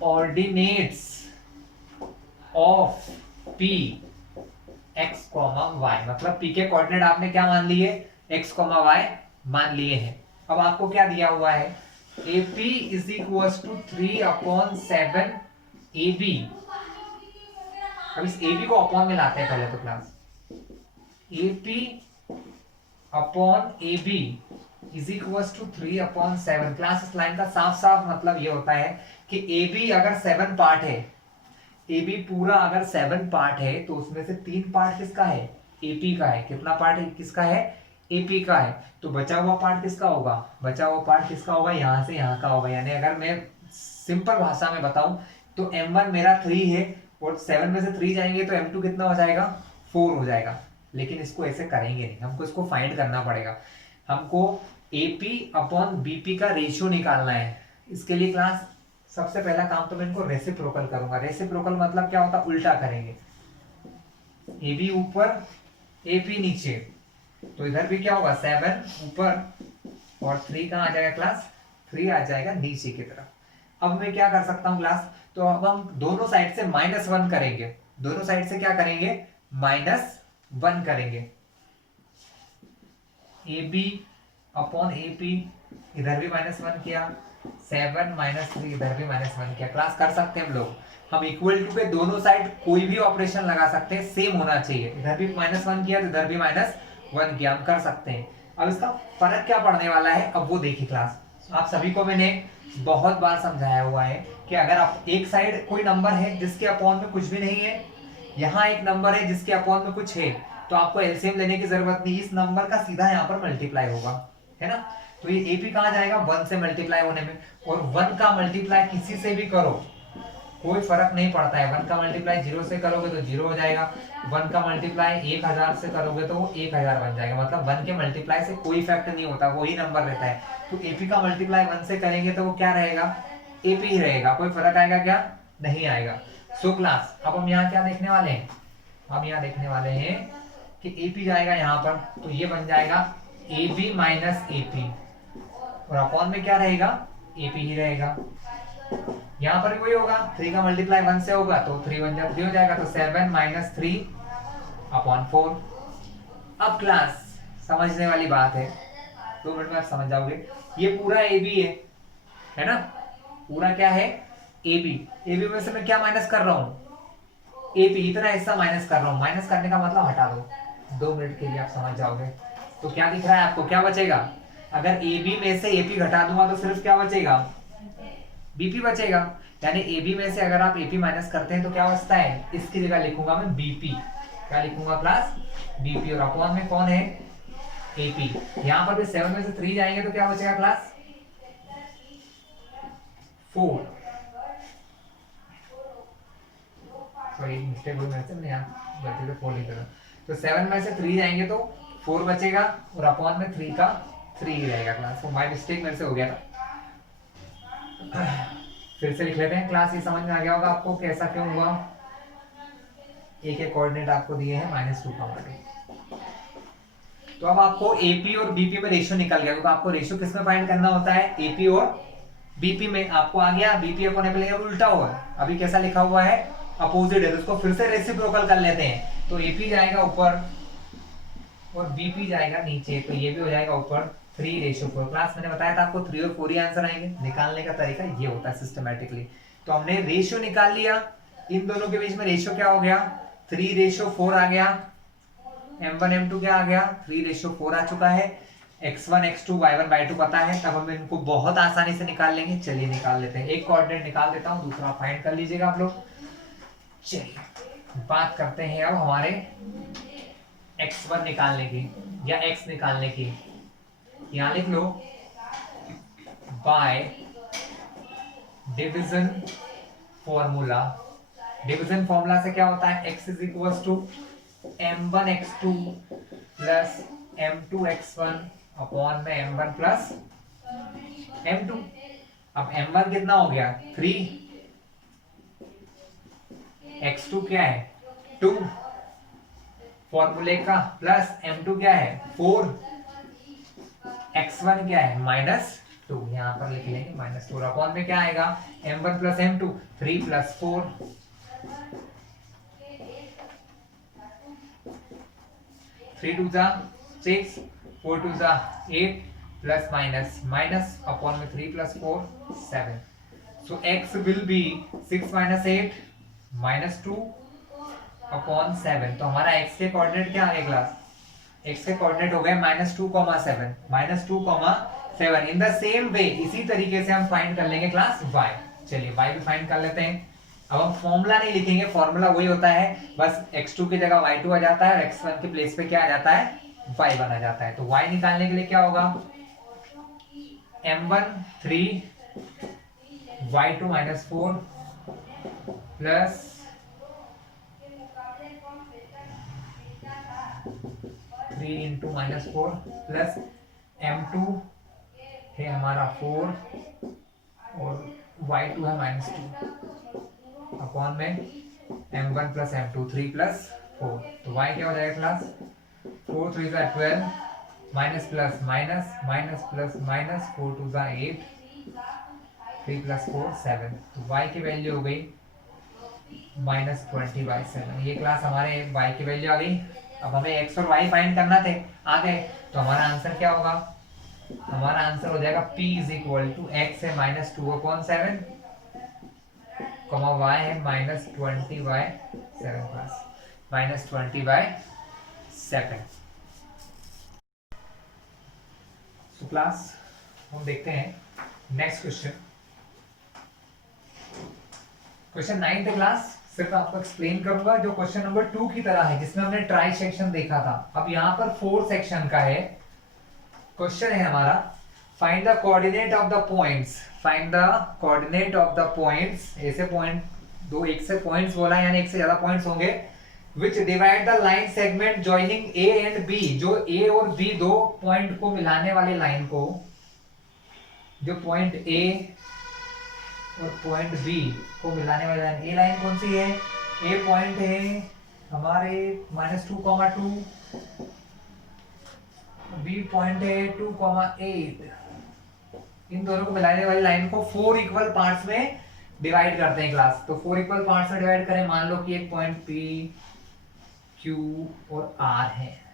coordinates of p x, y, मतलब p के कोऑर्डिनेट आपने क्या मान लिए, x, y मान लिए हैं। अब आपको क्या दिया हुआ है, AP is equal to 3/7AB। अब इस AB को अपॉन में लाते हैं पहले तो class, AP upon AB is equal to 3/7। Class इस लाइन का साफ साफ मतलब ये होता है कि AB अगर 7 पार्ट है, AB पूरा अगर 7 पार्ट है तो उसमें से 3 पार्ट किसका है, AP का है। कितना पार्ट है, किसका है, AP का है। तो बचा हुआ पार्ट किसका होगा, बचा हुआ पार्ट किसका होगा, यहाँ से यहाँ का होगा। यानी अगर मैं सिंपल भाषा में बताऊं तो m1 मेरा 3 है और 7 में से 3 जाएंगे तो m2 कितना हो जाएगा, 4 हो जाएगा। लेकिन इसको ऐसे करेंगे नहीं, हमको इसको फाइंड करना पड़ेगा। हमको AP अपॉन BP का रेशियो निकालना है। इसके लिए क्लास सबसे पहला काम तो मैं इनको रेसिप्रोकल करूंगा। रेसिप्रोकल मतलब क्या होता है, उल्टा करेंगे। AB ऊपर AP नीचे, तो इधर भी क्या होगा, 7 ऊपर और 3 कहाँ आ जाएगा क्लास, 3 आ जाएगा नीचे की तरफ। अब मैं क्या कर सकता हूँ क्लास, तो अब हम दोनों साइड से -1 करेंगे। दोनों साइड से क्या करेंगे, -1 करेंगे। AB अपॉन AP, इधर भी -1 किया, 7 -3 इधर भी -1 किया। क्लास कर सकते हैं हम लोग, हम इक्वल टू पे दोनों साइड कोई भी ऑपरेशन लगा सकते हैं, सेम होना चाहिए। इधर भी -1 किया तो इधर भी -1 किया, हम कर सकते हैं। अब इसका फर्क क्या पड़ने वाला है, अब वो देखिए क्लास। आप सभी को मैंने बहुत बार समझाया हुआ है कि अगर आप एक साइड कोई नंबर है जिसके अपॉन में कुछ भी नहीं है, यहाँ एक नंबर है जिसके अपॉन में कुछ है, तो आपको एलसीएम लेने की जरूरत नहीं, इस नंबर का सीधा यहाँ पर मल्टीप्लाई होगा, है ना। तो ये AP कहाँ जाएगा, 1 से मल्टीप्लाई होने में। और 1 का मल्टीप्लाई किसी से भी करो कोई फर्क नहीं पड़ता है। 1 का मल्टीप्लाई 0 से करोगे तो 0 हो जाएगा, 1 का मल्टीप्लाई 1000 से करोगे तो वो 1000 बन जाएगा। मतलब 1 के मल्टीप्लाई से कोई इफेक्ट नहीं होता, वही नंबर रहता है। तो AP का मल्टीप्लाई 1 से करेंगे तो वो क्या रहेगा, AP ही रहेगा, कोई फर्क आएगा क्या, नहीं आएगा। सो क्लास अब हम यहाँ क्या देखने वाले हैं, हम यहाँ देखने वाले हैं कि AP जाएगा यहाँ पर, तो ये बन जाएगा AB माइनस AP, और अपॉन में क्या रहेगा, AP ही रहेगा। यहाँ पर भी वही होगा, 3 का मल्टीप्लाई 1 से होगा तो 3 1 3 हो जाएगा, तो 7 - 3 अपॉन 4। अब क्लास समझने वाली बात है, 2 मिनट में आप समझ जाओगे। ये पूरा AB है ना, पूरा क्या है AB में से मैं क्या माइनस कर रहा हूँ, AP, इतना हिस्सा माइनस कर रहा हूँ। माइनस करने का मतलब हटा दो, 2 मिनट के लिए आप समझ जाओगे। तो क्या दिख रहा है आपको, क्या बचेगा, अगर AB में से AP घटा दूंगा तो सिर्फ क्या बचेगा, BP बचेगा। यानी ए बी में से अगर आप ए पी माइनस करते हैं तो क्या बचता है, इसकी जगह लिखूंगा मैं बीपी, क्या लिखूंगा क्लास, बीपी, और अपॉन में कौन है, एपी। यहाँ पर भी 7 में से 3 जाएंगे तो क्या बचेगा क्लास, 4, सॉरी मिस्टेक हुई मेरे से, मैंने यहाँ गलती से 4 लिख दिया। तो 7 में से 3 जाएंगे तो 4 बचेगा, और अपॉन में 3 का 3 ही रहेगा क्लास। तो माय मिस्टेक मेरे से हो गया था, फिर से लिख लेते हैं क्लास। ये समझ में आ गया होगा आपको कैसा क्यों हुआ। एक एक कोऑर्डिनेट आपको दिए हैं -2 का मान। तो अब आपको एपी और बीपी में रेशियो निकल गया, क्योंकि आपको रेशियो किस में फाइंड करना होता है, एपी और बीपी में। आपको आ गया बीपी अपॉन एपी उल्टा हुआ, अभी कैसा लिखा हुआ है, अपोजिट है, तो उसको फिर से रेसिप्रोकल कर लेते हैं। तो एपी जाएगा ऊपर और बीपी जाएगा नीचे, तो ये भी हो जाएगा ऊपर 3:4। क्लास मैंने बताया था आपको 3 और 4 ही आंसर आएंगे। निकालने का तरीका ये होता है सिस्टमेटिकली। तो हमने रेशियो निकाल लिया, इन दोनों के बीच में रेशियो क्या हो गया, 3:4 आ गया। m1 m2 क्या आ गया, 3:4 आ चुका है। x1 x2 y1 y2 पता है, तब हम इनको बहुत आसानी से निकाल लेंगे। चलिए निकाल लेते हैं, एक कोऑर्डिनेट निकाल देता हूं, दूसरा फाइंड कर लीजिएगा आप लोग। चलिए बात करते हैं अब हमारे x1 निकालने की या x निकालने की। यहां लिख लो by division formula. Division formula से क्या होता है, x is equal to m1 x2 plus m2 x1 upon में m1 प्लस m2। अब m1 कितना हो गया, 3, x2 क्या है 2 फॉर्मूले का, प्लस m2 क्या है 4, x1 क्या है -2, यहां पर लिख लेंगे -4। अपॉन में क्या आएगा, m1 प्लस m2, 3 प्लस 4, 3 2 जा 6, 4 2 जा 8, प्लस माइनस अपॉन में 3 plus 4 7। So x will be 6 minus 8 minus 2 upon 7। तो हमारा x के कोऑर्डिनेट क्या आ गए क्लास, x के कोऑर्डिनेट हो गए -2,7 -2,7। इन द सेम वे इसी तरीके से हम फाइंड कर लेंगे क्लास y। चलिए y भी फाइंड कर लेते हैं। अब हम फॉर्मूला नहीं लिखेंगे, फॉर्मूला वही होता है, बस x2 की जगह y2 आ जाता है और x1 के प्लेस पे क्या आ जाता है, y1 आ जाता है। तो y निकालने के लिए क्या होगा, m1 3 y2 -4 plus 3 into -4 plus m2 है हमारा 4 और y2 है -2 अपॉन में m1 प्लस m2 3 प्लस 4। तो y क्या हो जाएगा क्लास, 4 3 जा 12 minus plus minus minus plus minus 4 2 जा 8 3 प्लस 4 7। तो y की वैल्यू हो गई -20/7। ये क्लास हमारे y की वैल्यू आ गई। अब हमें x और y फाइंड करना थे, आ गए। तो हमारा आंसर क्या होगा, हमारा आंसर हो जाएगा p is equal to x है -2/7 कॉमा y है -20/7 प्लस -20/7। तो क्लास हम देखते हैं नेक्स्ट क्वेश्चन। क्वेश्चन 9 थे क्लास, सिर्फ आपको एक्सप्लेन करूंगा, जो क्वेश्चन नंबर 2 की तरह है, जिसमें हमने ट्राई सेक्शन देखा था। अब यहाँ पर 4 सेक्शन का है क्वेश्चन, है हमारा find the coordinate of the points. Find the coordinate of the points, ऐसे पॉइंट, दो एक से पॉइंट्स बोला है, यानी एक से ज्यादा पॉइंट्स होंगे, which divide the line segment joining A and B. जो ए और बी दो पॉइंट को मिलाने वाले लाइन को, जो पॉइंट ए और पॉइंट बी को मिलाने वाली लाइन, ए लाइन कौन सी है, ए पॉइंट है हमारे -2,2, बी पॉइंट है 2,8। इन दोनों को मिलाने वाली लाइन को 4 इक्वल पार्ट्स में डिवाइड करते हैं क्लास। तो 4 इक्वल पार्ट्स में डिवाइड करें, मान लो कि एक पॉइंट P, Q और R है।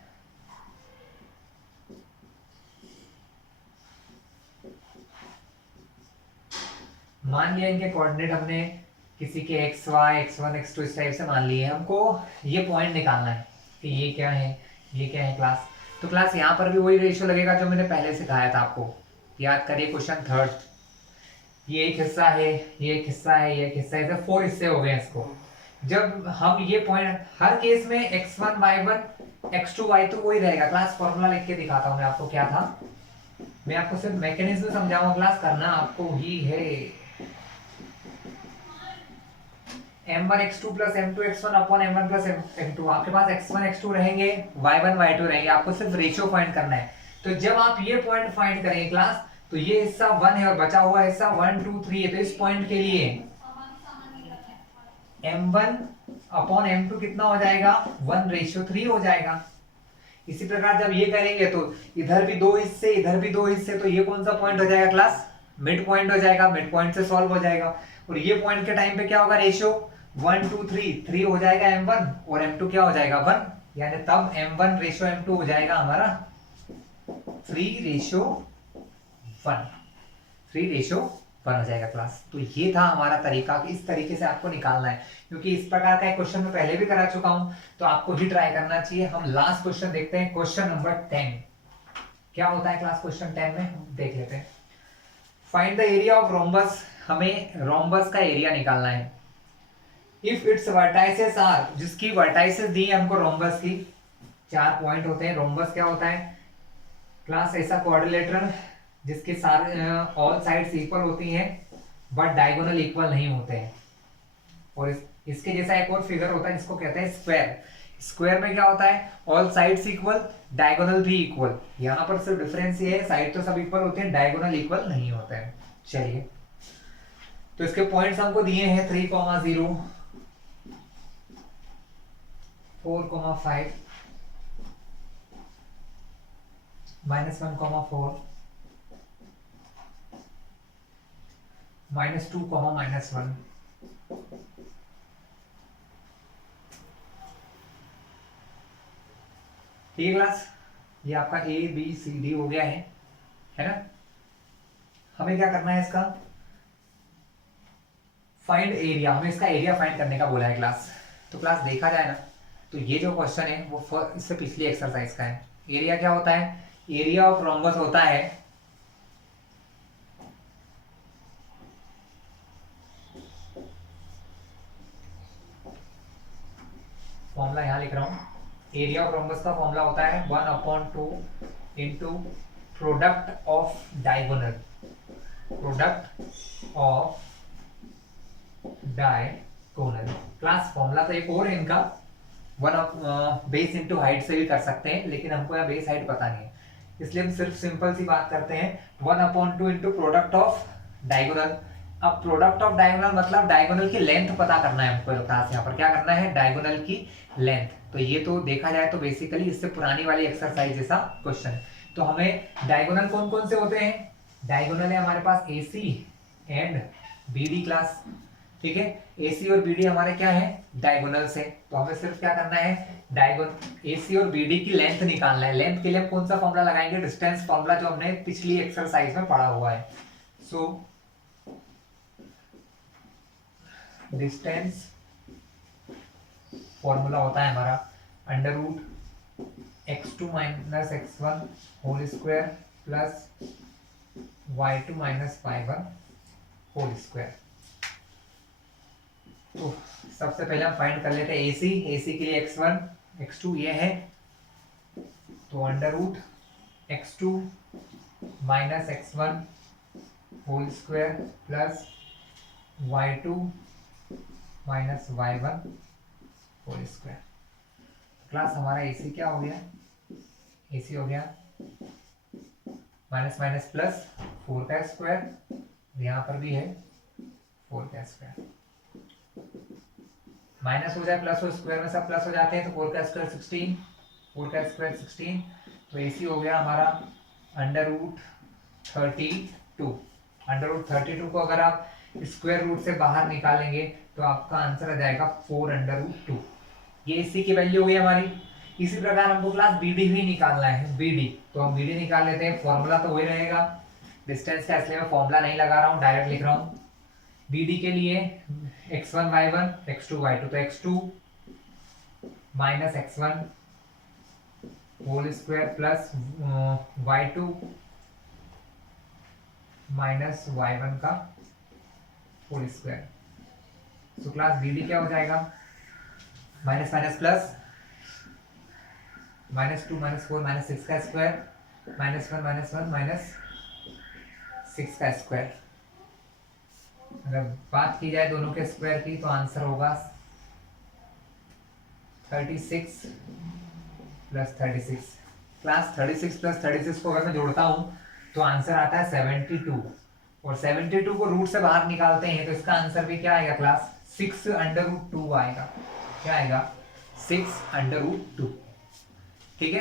मान लिया इनके कोऑर्डिनेट हमने किसी के x y x1 x2 इस टाइप से मान लिए। हमको ये पॉइंट निकालना है कि ये क्या है, ये क्या है क्लास। तो क्लास यहाँ पर भी वही रेशियो लगेगा जो मैंने पहले सिखाया था आपको, याद करिए क्वेश्चन 3rd। ये एक हिस्सा है, ये एक हिस्सा है, ये एक हिस्सा है, 4 हिस्से हो गए इसको। जब हम ये पॉइंट, हर केस में x1 y1 x2 y2 वही रहेगा। क्लास फॉर्मूला लिख के दिखाता हूं मैं आपको क्या था, मैं आपको सिर्फ मैकेनिज्म समझाऊंगा, क्लास करना आपको ही है। m1 x2 plus m2 x1 upon m1 plus m2, आपके पास x1 x2 रहेंगे, y1 y2 रहेंगे, आपको सिर्फ रेशियो फाइंड करना है। तो जब आप ये पॉइंट फाइंड करेंगे क्लास, तो ये हिस्सा 1 है और बचा हुआ हिस्सा 1 2 3 है, तो इस पॉइंट के लिए m1 अपॉन m2 कितना हो जाएगा, 1:3 हो जाएगा। इसी प्रकार जब ये करेंगे तो इधर भी दो हिस्से, इधर भी दो हिस्से, तो ये कौन सा पॉइंट हो जाएगा क्लास, मिड पॉइंट हो जाएगा, मिड पॉइंट से सॉल्व हो जाएगा। और ये पॉइंट के टाइम पे क्या होगा, रेशियो 1 2 3 3 हो जाएगा m1 और m2 क्या हो जाएगा 1, यानी तब m1 रेशियो m2 हो जाएगा हमारा 3:1, 3:1 हो जाएगा क्लास। तो ये था हमारा तरीका कि इस तरीके से आपको निकालना है, क्योंकि इस प्रकार का एक क्वेश्चन मैं पहले भी करा चुका हूं, तो आपको भी ट्राई करना चाहिए। हम लास्ट क्वेश्चन देखते हैं, क्वेश्चन नंबर 10 क्या होता है क्लास, क्वेश्चन 10 में हम देख लेते हैं। Find the area of rhombus, हमें रोम्बस का एरिया निकालना है। इफ इट्स वर्टाइसेस आर, जिसकी वर्टाइसेस दी है हमको रोम्बस की, 4 पॉइंट होते हैं। रोम्बस क्या होता है क्लास, ऐसा क्वाड्रिलेटरल जिसके सारे ऑल साइड्स इक्वल होती हैं बट डायगोनल इक्वल नहीं होते हैं। और इसके जैसा एक और फिगर होता है जिसको कहते हैं स्क्वायर। स्क्वायर में क्या होता है, ऑल साइड्स इक्वल, डायगोनल भी इक्वल। यहाँ पर सिर्फ डिफरेंस ये है, साइड तो सब इक्वल होते हैं, डायगोनल इक्वल नहीं होते हैं। चलिए, तो इसके पॉइंट्स हमको दिए हैं 3, 0, 4, 5, -1, -4, -2, -1। ठीक है क्लास, ये आपका ए बी सी डी हो गया है ना। हमें क्या करना है, इसका फाइंड एरिया, हमें इसका एरिया फाइंड करने का बोला है क्लास। तो क्लास देखा जाए ना, तो ये जो क्वेश्चन है वो इससे पिछली एक्सरसाइज का है। एरिया क्या होता है, एरिया ऑफ रोम्बस होता है फॉर्मूला यहां लिख रहा हूं, एरिया ऑफ रोम्बस का फॉर्मूला होता है 1/2 into product of diagonal, product of diagonal. Class formula तो एक और है इनका, बेस इंटू हाइट से भी कर सकते हैं, लेकिन हमको यहाँ बेस हाइट पता नहीं है, इसलिए हम सिर्फ सिंपल सी बात करते हैं 1/2 इंटू प्रोडक्ट ऑफ डायगोनल। अब प्रोडक्ट ऑफ डायगोनल मतलब डायगोनल की लेंथ पता करना है हमको क्लास, यहाँ पर क्या करना है, डायगोनल की लेंथ। तो ये तो देखा जाए तो बेसिकली इससे पुरानी वाली एक्सरसाइज जैसा क्वेश्चन। तो हमें डायगोनल कौन कौन से होते हैं, डायगोनल है हमारे पास AC एंड BD क्लास। ठीक है, AC और BD हमारे क्या है, डायगोनल से। तो हमें सिर्फ क्या करना है, डायगोनल AC और BD की लेंथ निकालना है। लेंथ के लिए कौन सा फॉर्मूला लगाएंगे, डिस्टेंस फॉर्मूला जो हमने पिछली एक्सरसाइज में पढ़ा हुआ है। सो डिस्टेंस फॉर्मूला होता है हमारा √x2 - x1 whole square plus y2 - y1 whole square. तो सबसे पहले हम फाइंड कर लेते हैं AC के लिए x1 x2 ये है, तो √x2 - x1 whole square plus y2 - y1 whole square. Class हमारा AC क्या हो गया, AC हो गया माइनस माइनस प्लस 4 का स्क्वायर, यहाँ पर भी है 4 का स्क्वायर, माइनस हो जाए प्लस हो, स्क्वायर में सब प्लस हो जाते हैं, तो 4 का स्क्वायर 16, 4 का स्क्वायर 16। तो AC हो गया हमारा √32। √32 को अगर आप स्क्वायर रूट से बाहर निकालेंगे तो आपका आंसर आ जाएगा 4√2। ये AC की वैल्यू हो गई हमारी। इसी प्रकार हमको क्लास BD भी निकालना है, BD। तो हम BD निकाल लेते हैं, फॉर्मूला तो वही रहेगा डिस्टेंस का, इसलिए मैं फॉर्मूला नहीं लगा रहा हूँ, डायरेक्ट लिख रहा हूँ। BD के लिए x1 y1 x2 y2, तो x2 - x1 whole square plus y2 - y1 का 4 square. So class B D क्या हो जाएगा, माइनस माइनस प्लस, -2 -4 -6 का स्क्वायर, -1 -6 का स्क्वायर। अगर बात की जाए दोनों के स्क्वायर की तो आंसर होगा 36 + 36। क्लास 36 + 36 को अगर मैं जोड़ता हूँ तो आंसर आता है 72, और 72 को रूट से बाहर निकालते हैं तो इसका आंसर भी क्या आएगा क्लास, 6√2 आएगा। क्या आएगा, 6√2। ठीक है,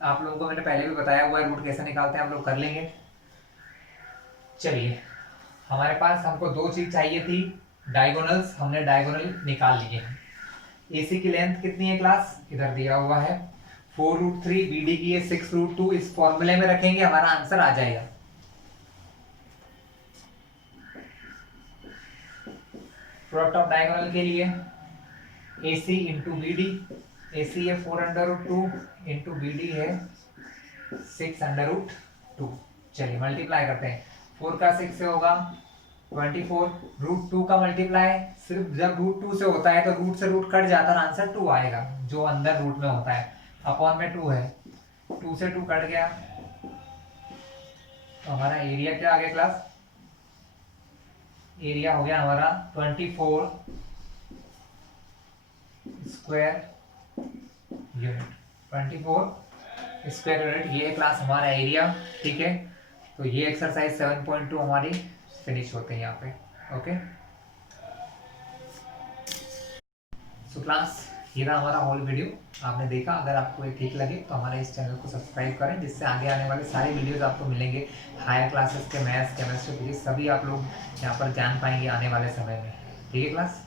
आप लोगों को मैंने पहले भी बताया हुआ है रूट कैसे निकालते हैं, आप लोग कर लेंगे। चलिए, हमारे पास हमको दो चीज चाहिए थी, डायगोनल्स, हमने डायगोनल निकाल लिए हैं। एसी की लेंथ कितनी है क्लास, इधर दिया हुआ है 4√3, बीडी की है 6√2। इस फॉर्मूले में रखेंगे, हमारा आंसर आ जाएगा। प्रोडक्ट ऑफ डायगोनल के लिए AC इंटू BD, AC है 4√2 इंटू BD है 6√2। चलिए मल्टीप्लाई करते हैं, 4 का 6 से होगा 24, √2 का मल्टीप्लाई सिर्फ जब √2 से होता है तो रूट से रूट कट जाता है, आंसर 2 आएगा जो अंदर रूट में होता है। अपॉन में 2 है, 2 से 2 कट गया तो हमारा एरिया क्या आ गया क्लास, एरिया हो गया हमारा 24 स्क्वायर यूनिट। 24 स्क्वायर यूनिट, ये क्लास हमारा एरिया। ठीक है, तो ये एक्सरसाइज 7.2 हमारी फिनिश होते हैं यहाँ पे। ओके, सो क्लास ये रहा हमारा होल वीडियो, आपने देखा। अगर आपको ये ठीक लगे तो हमारे इस चैनल को सब्सक्राइब करें, जिससे आगे आने वाले सारे वीडियोस आपको मिलेंगे। हायर क्लासेस के मैथ्स, केमिस्ट्री, फिजिक्स सभी आप लोग यहाँ पर जान पाएंगे आने वाले समय में। ठीक है क्लास।